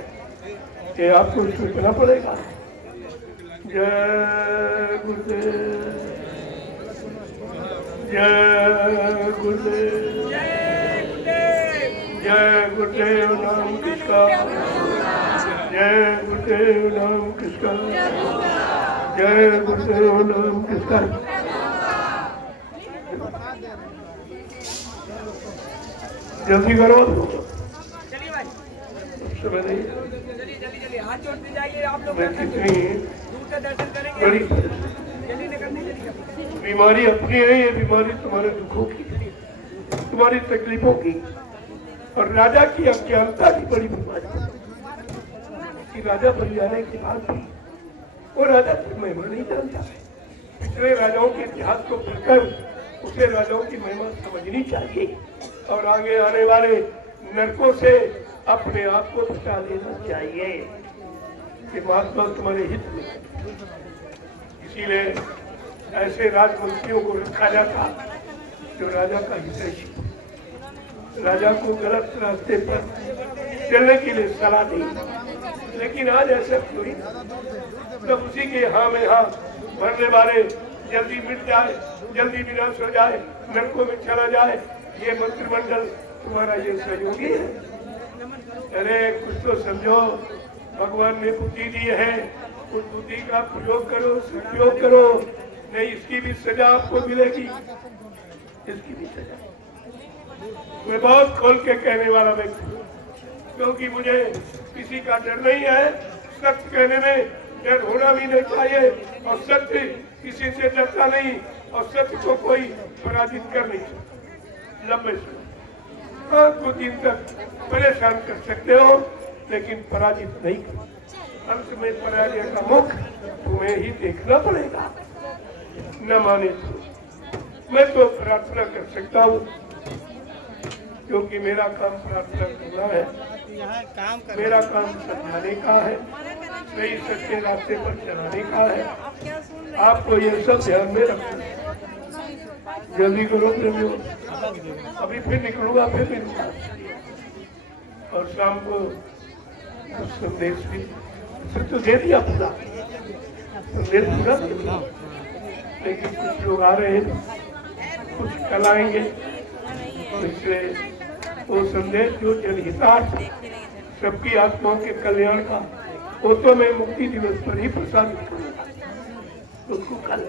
ये आपको सोचना पड़ेगा। जय गुरुदेव, जय गुरुदेव, जय गुरुदेव नाम किसका, जय गुरुदेव नाम किसका, जय गुरुदेव नाम किसका। जल्दी करो, समय नहीं, मैं कितनी बड़ी बीमारी अपनी है, ये बीमारी तुम्हारे दुखों की, तुम्हारी तकलीफों की, और राजा की अज्ञानता की बड़ी बीमारी। कि राजा बन जाने के बाद भी वो राजा की महिमा नहीं जानता है। पिछले राजाओं के इतिहास को पढ़कर उसे राजाओं की महिमा समझनी चाहिए और आगे आने वाले नरकों से अपने आप को बचा लेना चाहिए कि महात्मा तुम्हारे हित में। इसीलिए ऐसे राजमंत्रियों को रखा जाता जो राजा का हितैषी, राजा को गलत रास्ते पर चलने के लिए सलाह दी। लेकिन आज ऐसा क्यों नहीं? जब उसी के हाँ में हाँ भरने वाले जल्दी मिट जाए, जल्दी विनाश हो जाए, नरकों में चला जाए, ये मंत्रिमंडल तुम्हारा ये सहयोगी है। अरे कुछ तो समझो, भगवान ने बुद्धि दी है, उस बुद्धि का प्रयोग करो, सदुपयोग करो, नहीं इसकी भी सजा आपको मिलेगी, इसकी भी सजा। मैं बहुत खोल के कहने वाला व्यक्ति हूँ, क्योंकि मुझे किसी का डर नहीं है। सत्य कहने में डर होना भी नहीं चाहिए और सत्य किसी से डरता नहीं और सत्य को कोई पराजित कर नहीं सकता। लंबे समय कुछ दिन तक परेशान कर सकते हो लेकिन पराजित नहीं कर। अंत में पराजय का मुख तुम्हें ही देखना पड़ेगा। न माने तो मैं तो प्रार्थना कर सकता हूँ, क्योंकि मेरा काम प्रार्थना करना है, मेरा काम समझाने का है, सही सच्चे रास्ते पर चलाने का है। आपको ये सब ध्यान में रखना है। जल्दी करो प्रेमियों, अभी फिर निकलूंगा, फिर मिलूंगा और शाम को कुछ संदेश भी तो दे दिया, पूरा संदेश पूरा दे दिया। लेकिन कुछ लोग आ रहे हैं, कुछ कल आएंगे, इसलिए वो संदेश जो जनहितार्थ सबकी आत्माओं के कल्याण का, वो तो मैं मुक्ति दिवस पर ही प्रसारित करूँगा। उसको कल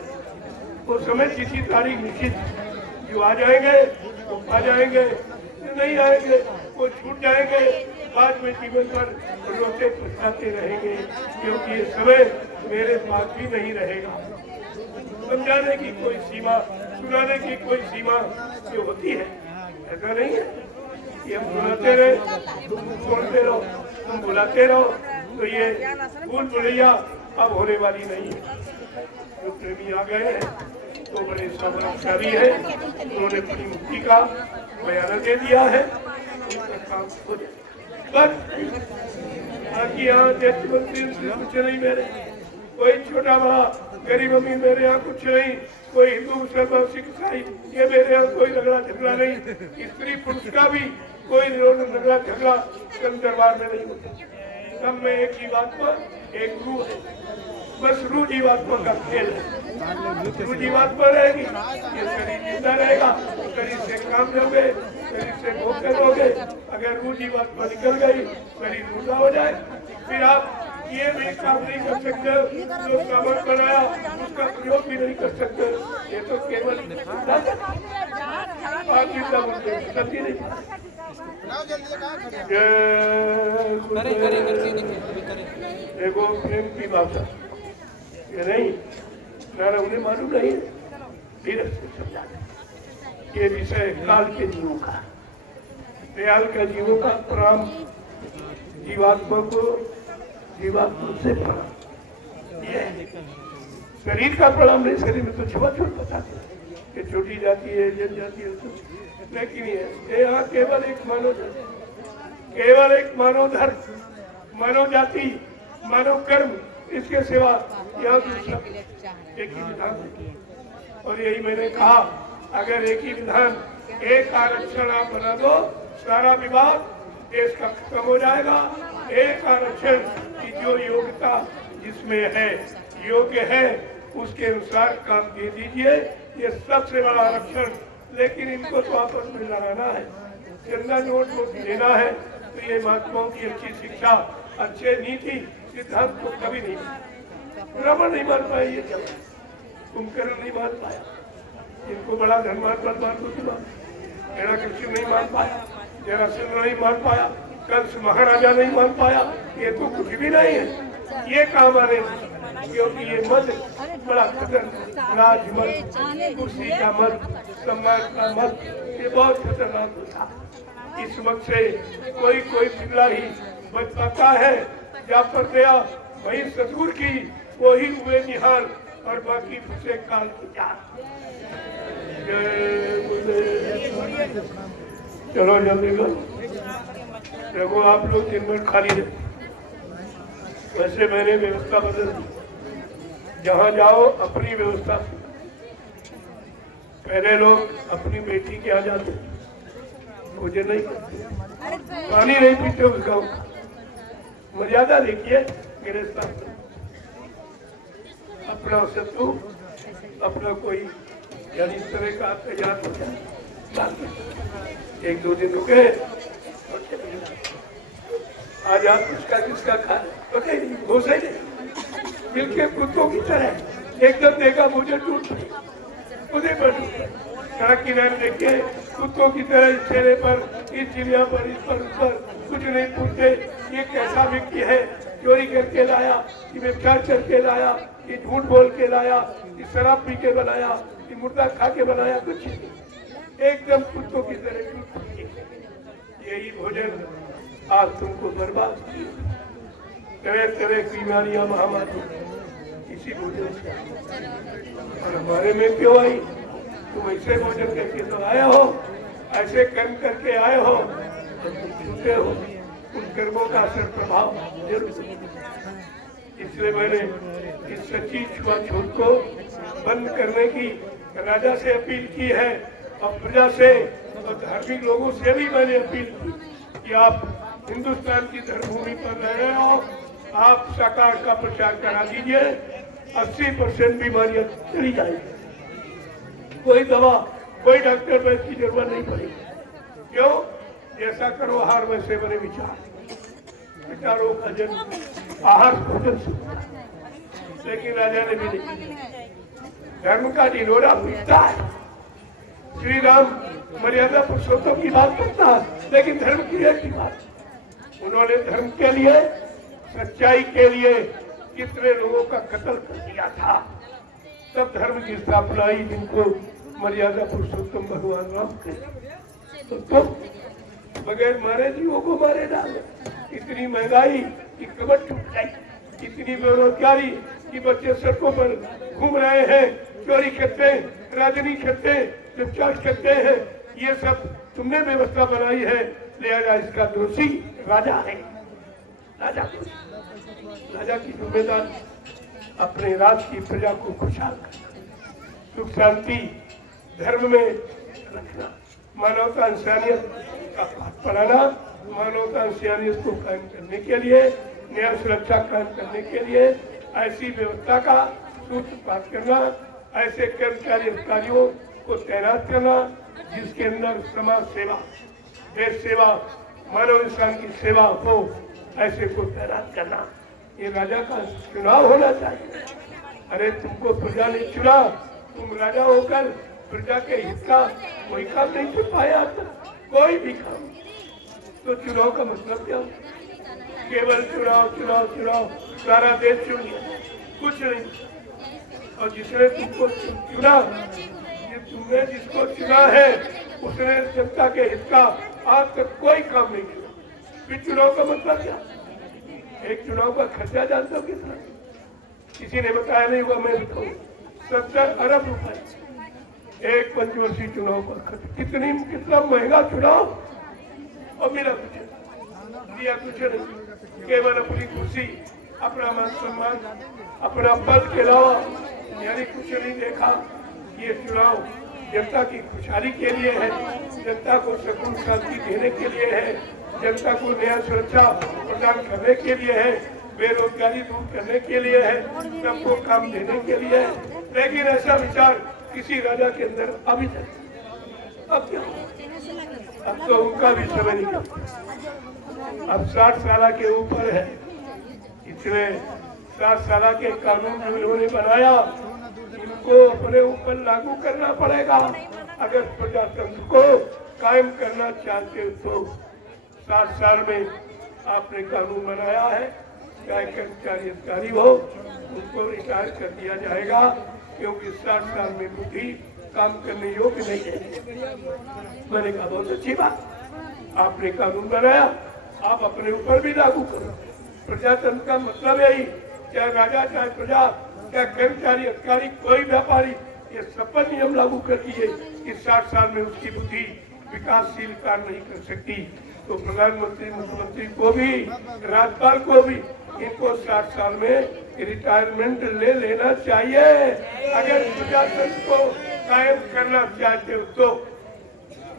वो समय किसी तारीख निश्चित, जो आ जाएंगे वो आ जाएंगे, नहीं आएंगे वो छूट जाएंगे। बाद में जीवन पर रोते पछताते रहेंगे, क्योंकि ये समय मेरे पास भी नहीं रहेगा। समझाने की कोई सीमा, सुनाने की कोई सीमा जो होती है, ऐसा नहीं है कि हम सुनाते रहे, तुम छोड़ते रहो, तुम बुलाते रहो, तो ये भूल भुलैया अब होने वाली नहीं है। जो प्रेमी आ गए हैं तो बड़े समझदारी है, उन्होंने अपनी मुक्ति का बयान दे दिया है, उनका काम हो जाए। बाकी यहाँ देश मंत्री कुछ नहीं, मेरे कोई छोटा बड़ा गरीब अमीर मेरे यहाँ कुछ नहीं, कोई हिंदू मुसलमान सिख ईसाई, ये मेरे यहाँ कोई झगड़ा झगड़ा नहीं। स्त्री पुरुष का भी कोई झगड़ा झगड़ा दरबार में नहीं होता। सब में एक ही बात पर एक रूह है, बस रूह जीवात्मा का खेल है। रूह जीवात्मा रहेगी, ये शरीर जिंदा रहेगा, शरीर से काम लोगे, शरीर से भोग करोगे। अगर रूह जीवात्मा निकल गई, शरीर मुर्दा हो जाए, फिर आप ये भी काम नहीं कर सकते, जो सामान बनाया उसका प्रयोग भी नहीं कर सकते। ये तो केवल सत्य नहीं। देखो प्रेम की बात है ये नहीं, ना उन्हें मालूम नहीं, धीरे से समझा ये विषय काल के जीवों का, दयाल का जीवों का प्रणाम, जीवात्मा को जीवात्मा से प्रणाम। शरीर का प्रणाम नहीं, शरीर में तो छुआ छूट बताते कि छोटी जाती है, जन जाती है, लेकिन ये यहाँ केवल एक मानव जाति, केवल एक मानव धर्म, मानव जाति, मानव कर्म, इसके सिवा यहाँ दूसरा एक ही विधान है। और यही मैंने कहा, अगर एक ही विधान, एक आरक्षण आप बना दो, सारा विवाद देश का खत्म हो जाएगा। एक आरक्षण की जो योग्यता जिसमें है, योग्य है, उसके अनुसार काम दे दीजिए, ये सबसे बड़ा आरक्षण। लेकिन इनको तो आपस में लड़ाना है, चंदा नोट को देना है, तो ये महात्माओं की अच्छी शिक्षा, अच्छे नीति सिद्धांत को कभी नहीं, ब्राह्मण नहीं मान पाए, ये चल कुंभकर्ण नहीं मान पाया, इनको बड़ा धर्मात्मा मान को मेरा कृष्ण नहीं मान पाया, जरासंध नहीं मान पाया, कंस महाराजा नहीं मान पाया, ये तो कुछ भी नहीं है। ये काम आने, क्योंकि ये मत बड़ा खतरनाक, राजमत, कुर्सी का मत, सम्मान का मत, ये बहुत खतरनाक होता। इस मत से कोई पिघला ही बच पाता है जा पर दया वही सतगुर की, वही हुए निहाल और बाकी पूछे काल की जात। चलो जल्दी करो, देखो आप लोग दिन भर खाली रहे। वैसे मैंने व्यवस्था बदल दी, जहाँ जाओ अपनी व्यवस्था। पहले लोग अपनी बेटी के आ जाते, मुझे नहीं करते, पानी नहीं पीते उस गाँव का। मर्यादा देखिए मेरे साथ। अपना शत्रु अपना कोई यानी इस तरह का तैयार हो जाए, एक दो दिन रुके आज आप किसका किसका खा पता ही नहीं, घोष ही नहीं, बिल्कुल कुत्तों की तरह एकदम देखा मुझे टूट मुझे पर सड़क किनारे देखे कुत्तों की तरह इस चेहरे पर, इस चिड़िया पर, इस पर, उस पर कुछ नहीं पूछते ये कैसा व्यक्ति है, चोरी करके लाया, ये व्यभिचार करके लाया, ये झूठ बोल के लाया, ये शराब पी के बनाया, ये मुर्दा खा के बनाया, कुछ नहीं, एकदम कुत्तों की तरह। यही भोजन आज तुमको बर्बाद किया। तरह तरह की बीमारियां महामारी इसी भोजन से, और हमारे में क्यों आई? तुम ऐसे भोजन करके तो आए हो, ऐसे कर्म करके आए हो, झूठे हो, उन कर्मों का असर प्रभाव जरूर। इसलिए मैंने इस सच्ची छुआछूत को बंद करने की राजा से अपील की है और प्रजा से और धार्मिक लोगों से भी मैंने अपील की कि आप हिंदुस्तान की धर्मभूमि पर रह रहे हो, आप शाकाहार का प्रचार करा दीजिए, 80% बीमारियां चली जाएगी। कोई दवा, कोई डॉक्टर वैद्य की जरूरत नहीं पड़ेगी। क्यों? जैसा करो आहार वैसे बने विचार। विचारों का जन्म आहार भोजन से, लेकिन राजा ने भी नहीं। धर्म का ढिंढोरा पीटता है। श्री राम मर्यादा पुरुषोत्तम की बात करता है, लेकिन धर्म की एक की बात। उन्होंने धर्म के लिए, सच्चाई के लिए कितने लोगों का कत्ल कर दिया था। तब धर्म की स्थापना आई, जिनको मर्यादा पुरुषोत्तम भगवान राम थे। तो तुम बगैर मारे जीवों को मारे डाले। इतनी महंगाई की कमर टूट गई, इतनी बेरोजगारी की बच्चे सड़कों पर घूम रहे हैं, चोरी करते हैं, राजनीति करते हैं, व्यभिचार करते हैं। ये सब तुमने व्यवस्था बनाई है, लिहाजा इसका दोषी राजा है। राजा की जिम्मेदारी अपने राज्य की प्रजा को खुशहाल करना, सुख शांति धर्म में रखना, मानवता इंसानियत का पाठ पढ़ाना, मानवता इंसानियत को कायम करने के लिए, न्याय सुरक्षा कायम करने के लिए ऐसी व्यवस्था का सूत्रपात करना, ऐसे कर्मचारी अधिकारियों को तैनात करना जिसके अंदर समाज सेवा, देश सेवा, मानव इंसान की सेवा हो, ऐसे को तैनात करना। ये राजा का चुनाव होना चाहिए। अरे तुमको प्रजा ने चुना, तुम राजा होकर प्रजा के हित का कोई काम नहीं कर पाया, कोई भी काम। तो चुनाव का मतलब क्या? केवल चुनाव चुनाव चुनाव, सारा देश चुन लिया, कुछ नहीं। और जिसने तुमको चुना, तुमने जिसको चुना है उसने जनता के हित का आज तक कोई काम नहीं किया। फिर चुनाव का मतलब क्या? एक चुनाव का खर्चा जानते हो कितना? किसी ने बताया नहीं हुआ, मैं बताऊं, 70 अरब रुपए एक पंचवर्षीय चुनाव का खर्च। कितना महंगा चुनाव, और मिला कुछ दिया कुछ नहीं, केवल अपनी खुशी, अपना मान सम्मान, अपना पद के अलावा यानी कुछ नहीं देखा। ये चुनाव जनता की खुशहाली के लिए है, जनता को सुकून शांति देने के लिए है, जनता को न्याय सुरक्षा प्रदान करने के लिए है, बेरोजगारी दूर करने के लिए है, सबको काम देने के लिए है। लेकिन ऐसा विचार किसी राजा के अंदर अभी तक, अब क्या? अब तो उनका भी समय निकल, अब 60 साल के ऊपर है, इसलिए 60 साल के कानून जो इन्होंने बनाया इनको अपने ऊपर लागू करना पड़ेगा। अगर प्रजातंत्र को कायम करना चाहते हो तो 60 साल में आपने कानून बनाया है, चाहे कर्मचारी अधिकारी हो उनको रिटायर कर दिया जाएगा, क्योंकि 60 साल में बुद्धि काम करने योग्य नहीं है। मैंने कहा बहुत अच्छी बात, आपने कानून बनाया, आप अपने ऊपर भी लागू करो। प्रजातंत्र का मतलब यही, चाहे राजा चाहे प्रजा, चाहे कर्मचारी अधिकारी, कोई व्यापारी, ये सब पर नियम लागू कर दिए कि 60 साल में उसकी बुद्धि विकासशील कार्य नहीं कर सकती। तो प्रधानमंत्री, मुख्यमंत्री को भी, राज्यपाल को भी, इनको 60 साल में रिटायरमेंट ले लेना चाहिए। अगर प्रजातंत्र को कायम करना चाहते हो तो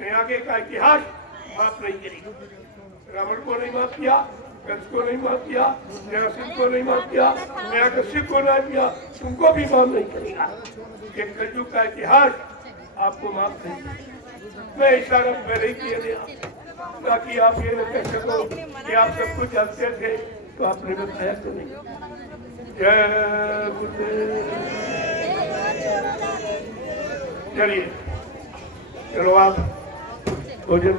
मैं आगे का इतिहास माफ नहीं करेगा। रावण को नहीं माफ किया, कंस को नहीं माफ किया, जरासंध को नहीं माफ किया, हिरण्यकश्यप को नहीं किया, तुमको भी माफ नहीं करेगा। ये कलयुग का इतिहास आपको माफ नहीं करेगा। मैं इशारा पहले ही किया दिया ताकि आप ये न कह सको कि आप सब कुछ जानते थे तो आपने बताया तो नहीं। जय गुरुदेव। चलिए, चलो आप भोजन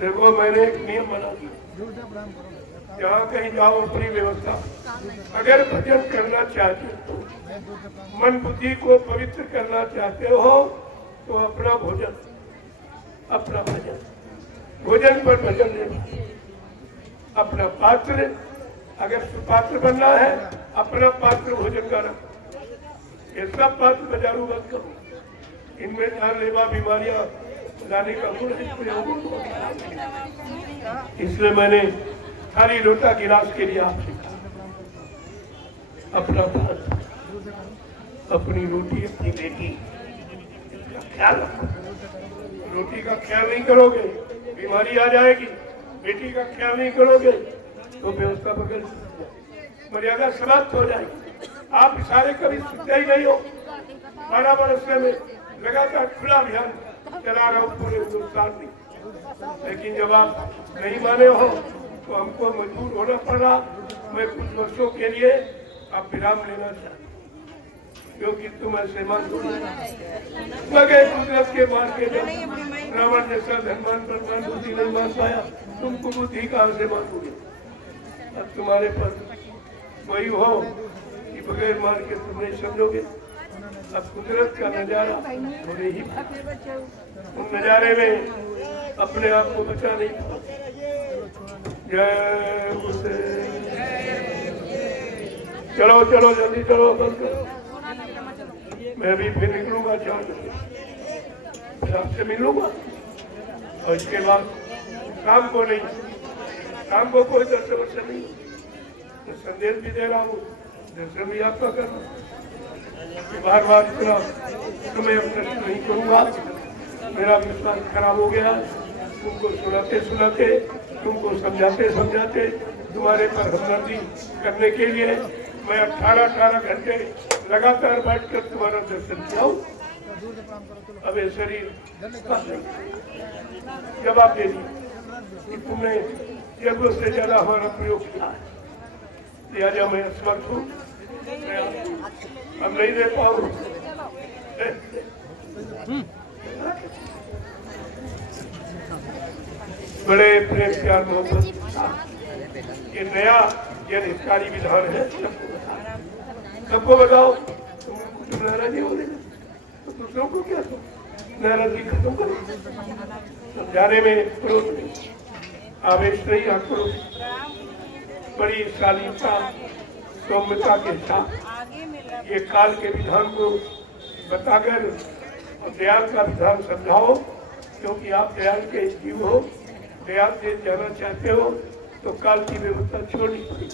देखो, मैंने एक नियम बना दिया, जहाँ कहीं जाओ अपनी व्यवस्था, अगर भजन करना चाहते हो, मन बुद्धि को पवित्र करना चाहते हो तो अपना भोजन, अपना भजन, भोजन पर भजन लेना, अपना पात्र, अगर सुपात्र बनना है अपना पात्र भोजन का रखो। ये सब पात्र बाजारू मत करो, इनमें जानलेवा बीमारियां लाने का गुण इसलिए मैंने खाली लोटा गिलास के लिए आपसे कहा, अपना पात्र, अपनी रोटी, अपनी बेटी का ख्याल रखो। रोटी का ख्याल नहीं करोगे बीमारी आ जाएगी, बेटी का ख्याल नहीं करोगे तो व्यवस्था बगल मर्यादा समाप्त हो जाएगी। आप इशारे कभी सुनते ही नहीं हो। 12 वर्ष में लगातार खुला अभियान चला रहा हूँ पूरे हिंदुस्तान में, लेकिन जब आप नहीं माने हो तो हमको मजबूर होना पड़ा। मैं कुछ वर्षों के लिए आप विराम लेना चाहता हूँ, क्योंकि तुम ऐसे मान लगे कुदरत के मार के जब रावण जैसा धनवान बलवान बुद्धि नहीं मान पाया, तुमको बुद्धि कहाँ से मानोगे? अब तुम्हारे पास वही हो कि बगैर मार के तुम नहीं समझोगे। अब कुदरत का नजारा होने ही, उन नजारे में अपने आप को बचा नहीं पाओ। जय गुरुदेव। चलो चलो जल्दी चलो, बंद करो, मैं भी फिर निकलूंगा 4 बजे, फिर आपसे मिलूंगा और इसके बाद शाम को नहीं, शाम को कोई दर्शन नहीं, तो संदेश भी दे रहा हूँ, दर्शन भी आपका करना। बार बार इतना समय प्रश्न नहीं करूँगा, मेरा विश्वास खराब हो गया। तुमको सुनाते सुनाते, तुमको समझाते समझाते, तुम्हारे पर हमदर्दी करने के लिए मैं 18 घंटे लगातार बैठकर तुम्हारा दर्शन किया हूँ। अब ये शरीर जवाब दे दी कि तुमने जरूरत से ज्यादा हमारा प्रयोग किया है, लिहाजा मैं असमर्थ हूँ, अब नहीं दे पाऊँ। बड़े प्रेम प्यार मोहब्बत ये नया जन हितकारी विधान है, सबको बताओ। तुम नाराजगी हो रही तो दूसरों को क्या दो, नाराजगी खत्म करो। समझाने में क्रोध नहीं, आवेश नहीं, आक्रोश, बड़ी शालीनता सौम्यता के साथ ये काल के विधान को बताकर और दयाल का विधान समझाओ, क्योंकि आप दयाल के जीव हो। दयाल से जाना चाहते हो तो काल की व्यवस्था छोड़नी पड़ेगी,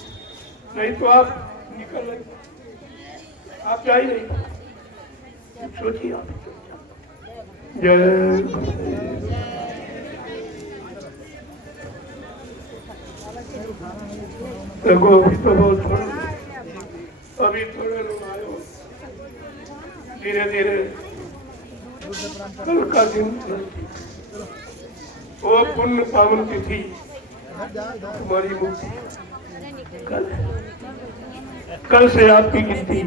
नहीं तो आप निकल रहे, आप जा ही नहीं। सोचिए आप। जय देखो, अभी तो बहुत अभी थोड़े लोग आए हो, धीरे धीरे कल का दिन, वो पुण्य पावन तिथि तुम्हारी मुक्ति कल से आपकी गिनती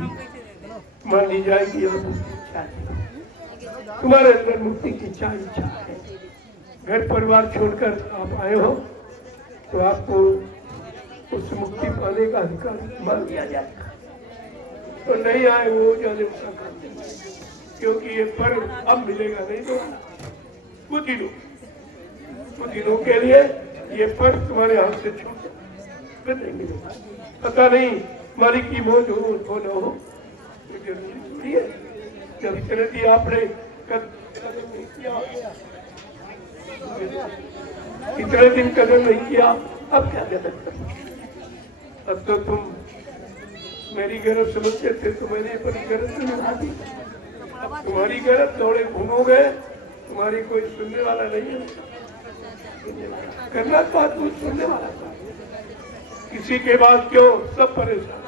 मान ली जाएगी। तुम्हारे अंदर मुक्ति की इच्छा है। घर परिवार छोड़कर आप आए हो तो आपको उस मुक्ति पाने का अधिकार मान लिया जाएगा। तो नहीं आए वो जाने उसका काम, क्योंकि ये पर्व अब मिलेगा नहीं तो कुछ दिनों के लिए ये पर्व तुम्हारे हाथ से छूट। फिर नहीं मिलेगा। पता नहीं मालिक की मौज हो न हो, जरूरी थोड़ी है। जब इतने दिन आपने कदम नहीं किया, इतने दिन कदम नहीं किया, अब क्या कर सकते? अब तो तुम मेरी गरज समझते थे तो मैंने अपनी गरज में निभा दी। अब तुम्हारी गरज दौड़े घूमोगे, तुम्हारी कोई सुनने वाला नहीं है। करना बात कुछ सुनने वाला था, किसी के बाद क्यों सब परेशान।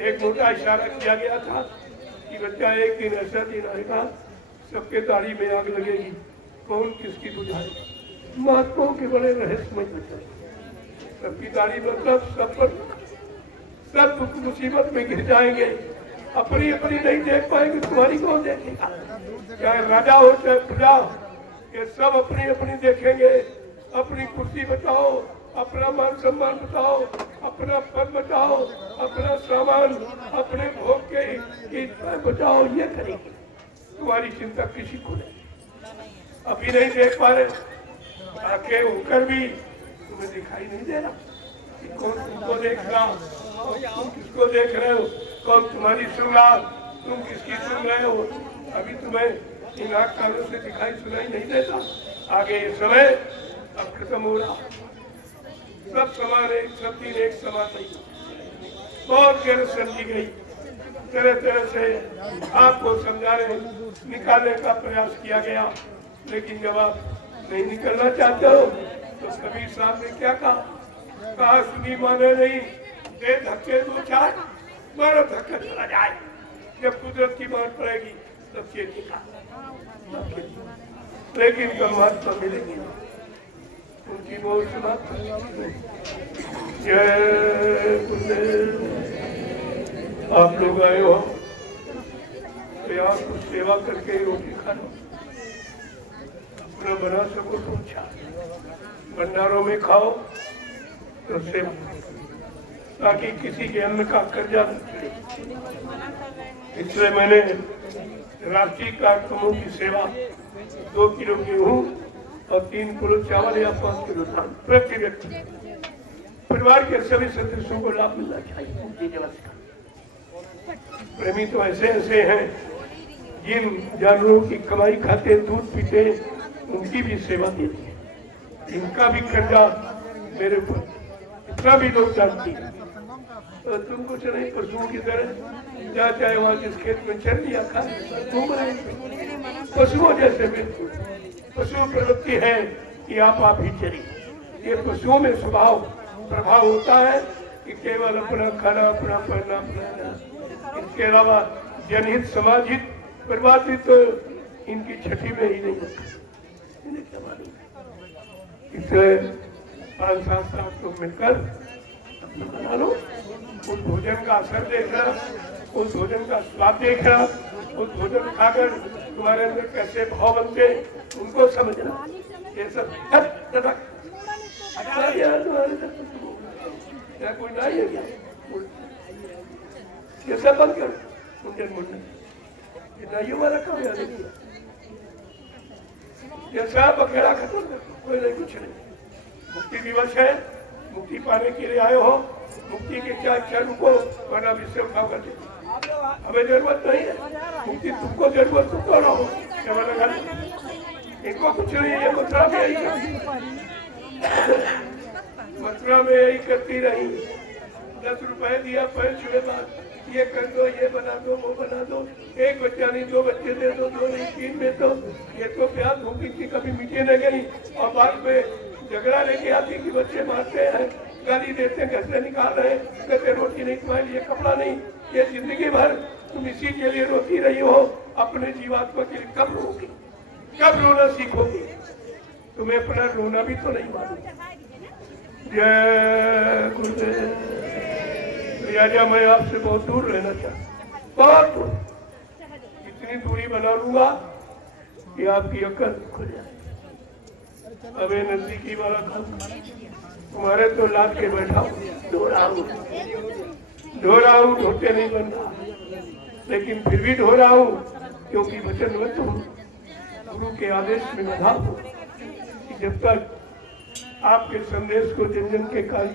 एक मोटा इशारा किया गया था कि बच्चा एक दिन ऐसा दिन आएगा सबके दाढ़ी में आग लगेगी, कौन किसकी बुझाए। महात्माओं के बड़े रहस्यमय बच्चा, सबकी दाढ़ी मतलब सब पर सब दुख मुसीबत में गिर जाएंगे, अपनी अपनी नहीं देख पाएंगे, तुम्हारी कौन देखेगा? चाहे राजा हो चाहे प्रजा, ये सब अपनी अपनी देखेंगे। अपनी कुर्सी बचाओ, अपना मान सम्मान बचाओ, अपना पद बचाओ, अपना सामान अपने भोग के इच्छा बचाओ, ये करेंगे। तुम्हारी चिंता किसी को नहीं। अभी नहीं देख पा रहे, आके होकर भी तुम्हें दिखाई नहीं दे रहा कि कौन तुमको देख रहा, तुम किसको देख रहे हो, कौन तुम्हारी सुन रहा, तुम किसकी सुन रहे हो। अभी तुम्हें इन आँख कानों से दिखाई सुनाई नहीं देता। आगे ये समय अब खत्म हो रहा, सब समान एक, सब दिन एक समान नहीं। बहुत गैर समझी गई, तरह तरह से आपको समझाने निकालने का प्रयास किया गया, लेकिन जब आप नहीं निकलना चाहते हो तो कबीर साहब ने क्या कहा, सुनी माने नहीं, दे धक्के दो चार, मारो धक्का चला जाए। जब कुदरत की मार पड़ेगी तब चेती का, लेकिन परमात्मा मिलेगी, उनकी मौत समाप्त। जय गुरुदेव। आप लोग आए हो तो यहाँ कुछ सेवा करके रोटी खाना अपना बना सको तो अच्छा, भंडारों में खाओ तो सेवा, ताकि किसी के अन्न का कर्जा न चढ़े। इसलिए मैंने राष्ट्रीय कार्यक्रमों की सेवा 2 किलो गेहूँ और 3 किलो चावल या 5 किलो धान प्रति व्यक्ति, परिवार के सभी सदस्यों को लाभ मिलना चाहिए। प्रेमी तो ऐसे ऐसे हैं जिन जानवरों की कमाई खाते, दूध पीते, उनकी भी सेवा देती है। इनका भी कर्जा मेरे ऊपर, इतना भी लोग जानती है। तो तुम कुछ नहीं, पशुओं की तरह जा चाहे वहाँ जिस खेत में चल लिया खा घूम रहे, पशुओं जैसे बिल्कुल। पशु प्रवृत्ति है कि आप ही चलिए। ये पशुओं में स्वभाव प्रभाव होता है कि केवल अपना खाना, अपना पहनना, अपना, इसके अलावा जनहित, समाज हित, परिवार हित तो इनकी छठी में ही नहीं होता। इसलिए 5-7 लोग मिलकर बना लो, उस भोजन का असर देखना, उस भोजन का स्वाद देखना, उस भोजन खाकर तुम्हारे अंदर कैसे भाव बनते उनको समझना। ये सब क्या कोई नहीं है क्या? ये सब बंद करो, मुंडन मुंडन ये नहीं हमारा काम है। ये सब अकेला खत्म कर, कोई नहीं, कुछ नहीं। मुक्ति दिवस है, मुक्ति पाने के लिए आए हो, मुक्ति के क्या इच्छा रुको, वरना विश्व उठाव कर देती। हमें जरूरत नहीं है मुक्ति, तुमको जरूरत तुम तो रहो। इनको कुछ नहीं है, मथुरा में यही मथुरा में यही करती रही। 10 रुपए दिया, पैर छुए बाद ये कर दो, ये बना दो, वो बना दो, एक बच्चा नहीं 2 बच्चे दे दो, 2 नहीं 3 में तो ये तो प्यास भूखी थी, कभी मीठे न गई। और बाद में झगड़ा लेके आती कि बच्चे मारते हैं, गाली देते हैं, घर से निकाल रहे हैं, कहते रोटी नहीं, तुम्हारे लिए कपड़ा नहीं। ये जिंदगी भर तुम इसी के लिए रोती रही हो, अपने जीवात्मा के लिए कब रोगी, कब रोना सीखोगी? तुम्हें अपना रोना भी तो नहीं मालूम। जय गुरुदेव। लिहाजा मैं आपसे बहुत दूर रहना चाहता, बहुत दूर, इतनी दूरी बना लूंगा कि आपकी अक्ल खुल जाए। अब ये नजदीकी वाला काम तुम्हारे तो लाद के बैठा हूँ, ढो रहा हूँ, ढोते नहीं बन रहा, लेकिन फिर भी ढो रहा हूँ, क्योंकि वचन में तुम गुरु के आदेश में बधा हूँ कि जब तक आपके संदेश को जन जन के कान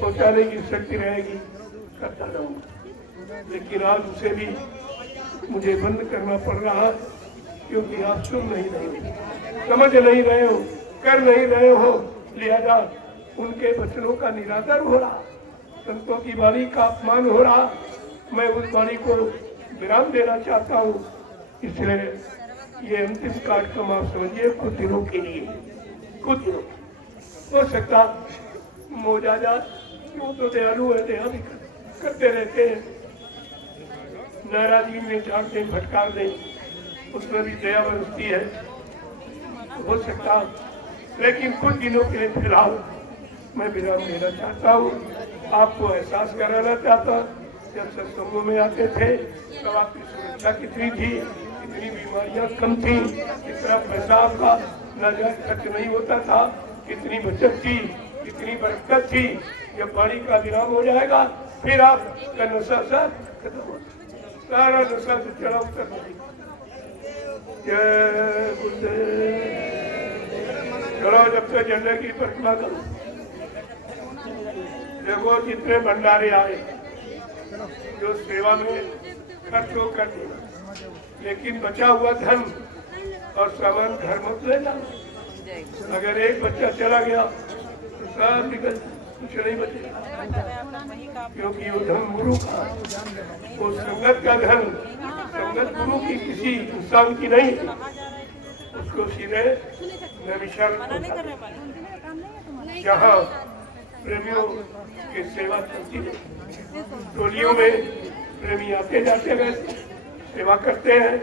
पहुंचाने की शक्ति रहेगी करता रहूंगा। लेकिन आज उसे भी मुझे बंद करना पड़ रहा क्योंकि आप सुन नहीं रहे हो, समझ नहीं रहे हो, कर नहीं रहे हो, लिहाजा उनके वचनों का निरादर हो रहा, संतों की वाणी का अपमान हो रहा। मैं उस वाणी को विराम देना चाहता हूँ। इसलिए ये अंतिम कार्यक्रम आप समझिए कुछ दिनों के लिए, कुछ दिनों हो सकता मोजाजा क्यों तो दयालु है, दया भी करते रहते हैं, नाराजगी में झाड़ दें फटकार दें, उसमें भी दया बरसती है, हो सकता। लेकिन कुछ दिनों के लिए फिलहाल मैं विराम देना चाहता हूँ। आपको एहसास कराना चाहता, जब सत्संगों में आते थे तब आपकी सुरक्षा कितनी थी, कितनी बीमारियां कम थी, कितना पैसा आपका नाजायज खर्च नहीं होता था, कितनी बचत थी, कितनी बरकत थी। जब वाणी का विराम हो जाएगा फिर आपका नशा सब खत्म हो, सारा नशा से चढ़ा उतर जाएगा। जय गुरुदेव। चलो जब तक झंडे की परिक्रमा करो। देखो जितने भंडारे आए जो सेवा में खर्च हो कर देना, लेकिन बचा हुआ धन और सामान घर मत लेना। अगर एक बच्चा चला गया तो सब निकल, कुछ नहीं बचेगा, क्योंकि वो धन गुरु का, वो संगत का धन, संगत गुरु की किसी इंसान की नहीं, उसको सीधे नैमिषारण्य जहाँ प्रेमियों की सेवा चलती है, टोलियों में प्रेमी आते जाते गए सेवा करते हैं,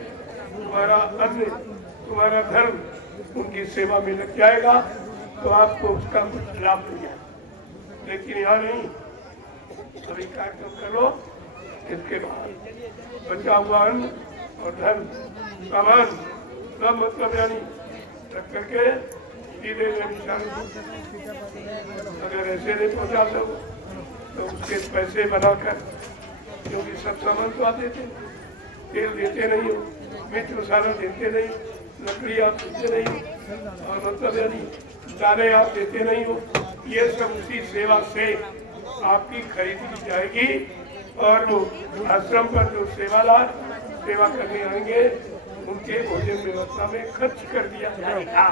तुम्हारा अन्न तुम्हारा धर्म उनकी सेवा में लग जाएगा तो आपको उसका कुछ लाभ मिल जाएगा। लेकिन यहाँ नहीं, सभी कार्यक्रम करो, इसके बाद बचा हुआ अन्न और धन सामान सब मतलब यानी रख करके सीधे अगर ऐसे नहीं पहुँचा सको तो उसके पैसे बनाकर, क्योंकि सब सामान तो आप देते, तेल देते नहीं हो, मिर्च मसाला देते नहीं, लकड़ी आप देते नहीं, और मतलब यानी दाने आप देते नहीं हो, ये सब उसी सेवा से आपकी खरीद की जाएगी। और वो आश्रम पर जो सेवादार सेवा करने आएंगे उनके भोजन व्यवस्था में खर्च कर दिया जाएगा।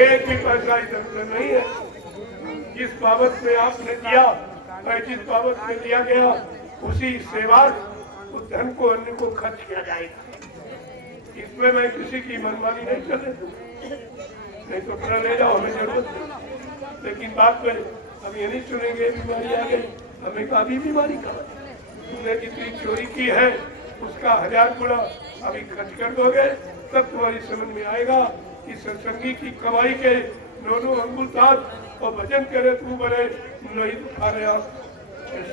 एक भी पैसा इधर नहीं है। जिस बाबत में आपने दिया और जिस बाबत में दिया गया उसी सेवा उस धन को अन्य को खर्च किया जाएगा। इसमें मैं किसी की मनमानी नहीं चले, नहीं तो अपना ले जाओ, हमें जरूरत नहीं। लेकिन बात में हम ये नहीं सुनेंगे बीमारी आ गई, हमें काफी बीमारी का तुमने जितनी चोरी की है उसका 1000 गुना अभी खर्च कर दोगे तब तुम्हारी समझ में आएगा कि सत्संगी की कमाई के दोनों अंगुल साथ और भजन करे तू बड़े नहीं उठा रहे आप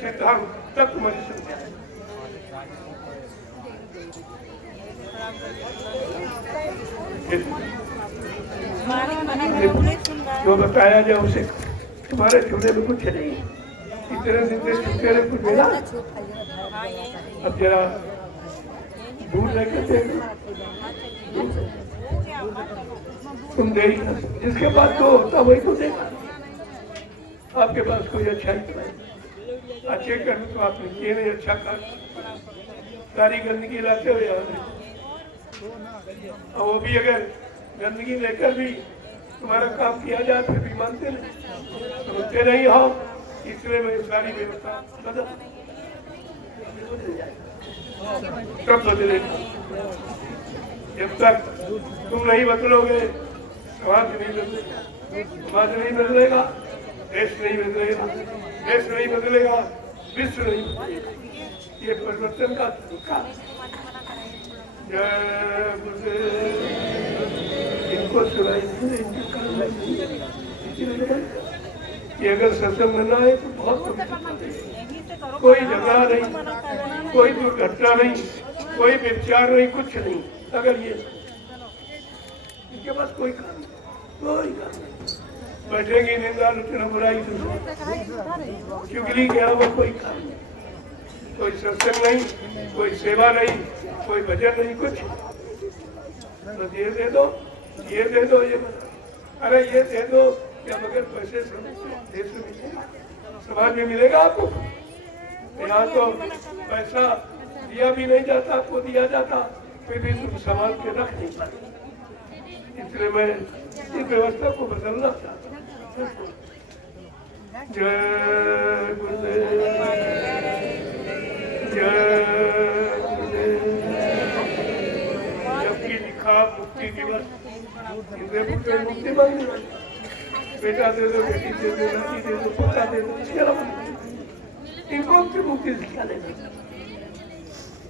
सिद्धांत, तब तुम्हारी समझ आएगा। जो बताया जाए उसे, तुम्हारे छूने में कुछ नहीं, इतने दिन छूटे ने कुछ मिला। अब जरा दूर लेकर तुम दे ही, जिसके पास तो होता वही तो देगा। आपके पास कोई अच्छा ही अच्छे कर तो आपने किए नहीं, अच्छा कर सारी गंदगी लाते हुए और वो भी अगर गंदगी लेकर भी तुम्हारा काम किया जाए फिर भी मानते नहीं, रोते नहीं हो। इसलिए मैं सारी व्यवस्था बदल सब बदलेगा। जब तक तुम नहीं बदलोगे समाज नहीं बदलेगा, समाज नहीं बदलेगा, देश नहीं बदलेगा, देश नहीं बदलेगा, विश्व नहीं बदलेगा। ये परिवर्तन का तरीका। जय गुरुदेव। इनको सुनाई कि अगर सत्संग न आए तो बहुत कोई झगड़ा नहीं, कोई दुर्घटना नहीं, कोई विचार नहीं, कुछ नहीं। अगर ये इनके पास कोई काम नहीं, बैठेगी निंदा आलोचना बुराई चुगली के अलावा कोई काम नहीं, कोई सत्संग नहीं, कोई सेवा नहीं, कोई भजन नहीं, कुछ बस ये दे दो, ये दे दो, ये अरे ये दे दो, क्या बगैर पैसे देश में मिलेगा, समाज में मिलेगा आपको? यहाँ तो पैसा दिया भी नहीं जाता, आपको दिया जाता फिर भी तुम समाज के रख नहीं पाते। इसलिए मैं इस व्यवस्था को बदलना चाहता हूँ। जय गुरुदेव, जय गुरुदेव। जबकि लिखा मुक्ति दिवस, मुक्ति मांगने वाली, बेटा दे दो, बेटी दे दो, लड़की दे दो, पोता दे दो, इसके अलावा इनको से मुक्ति दिखा देगा।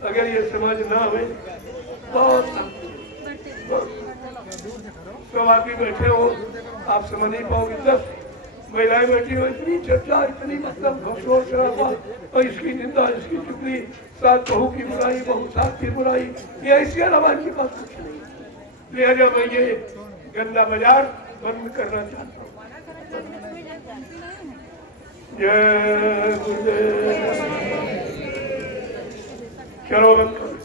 अगर ये समाज ना हो, बहुत सब आदमी बैठे हो, आप समझ नहीं पाओगे। 10 महिलाएं बैठी हो, इतनी चर्चा, इतनी मतलब घोषणा शराबा और इसकी निंदा, इसकी चुगली, साथ बहू की बुराई, बहू साथ की बुराई, ये इसके अलावा इनके पास कुछ नहीं। लिहाजा मैं ये गंदा बाजार बंद करना चाहता हूँ। जय गुरुदेव। चलो बंद करो।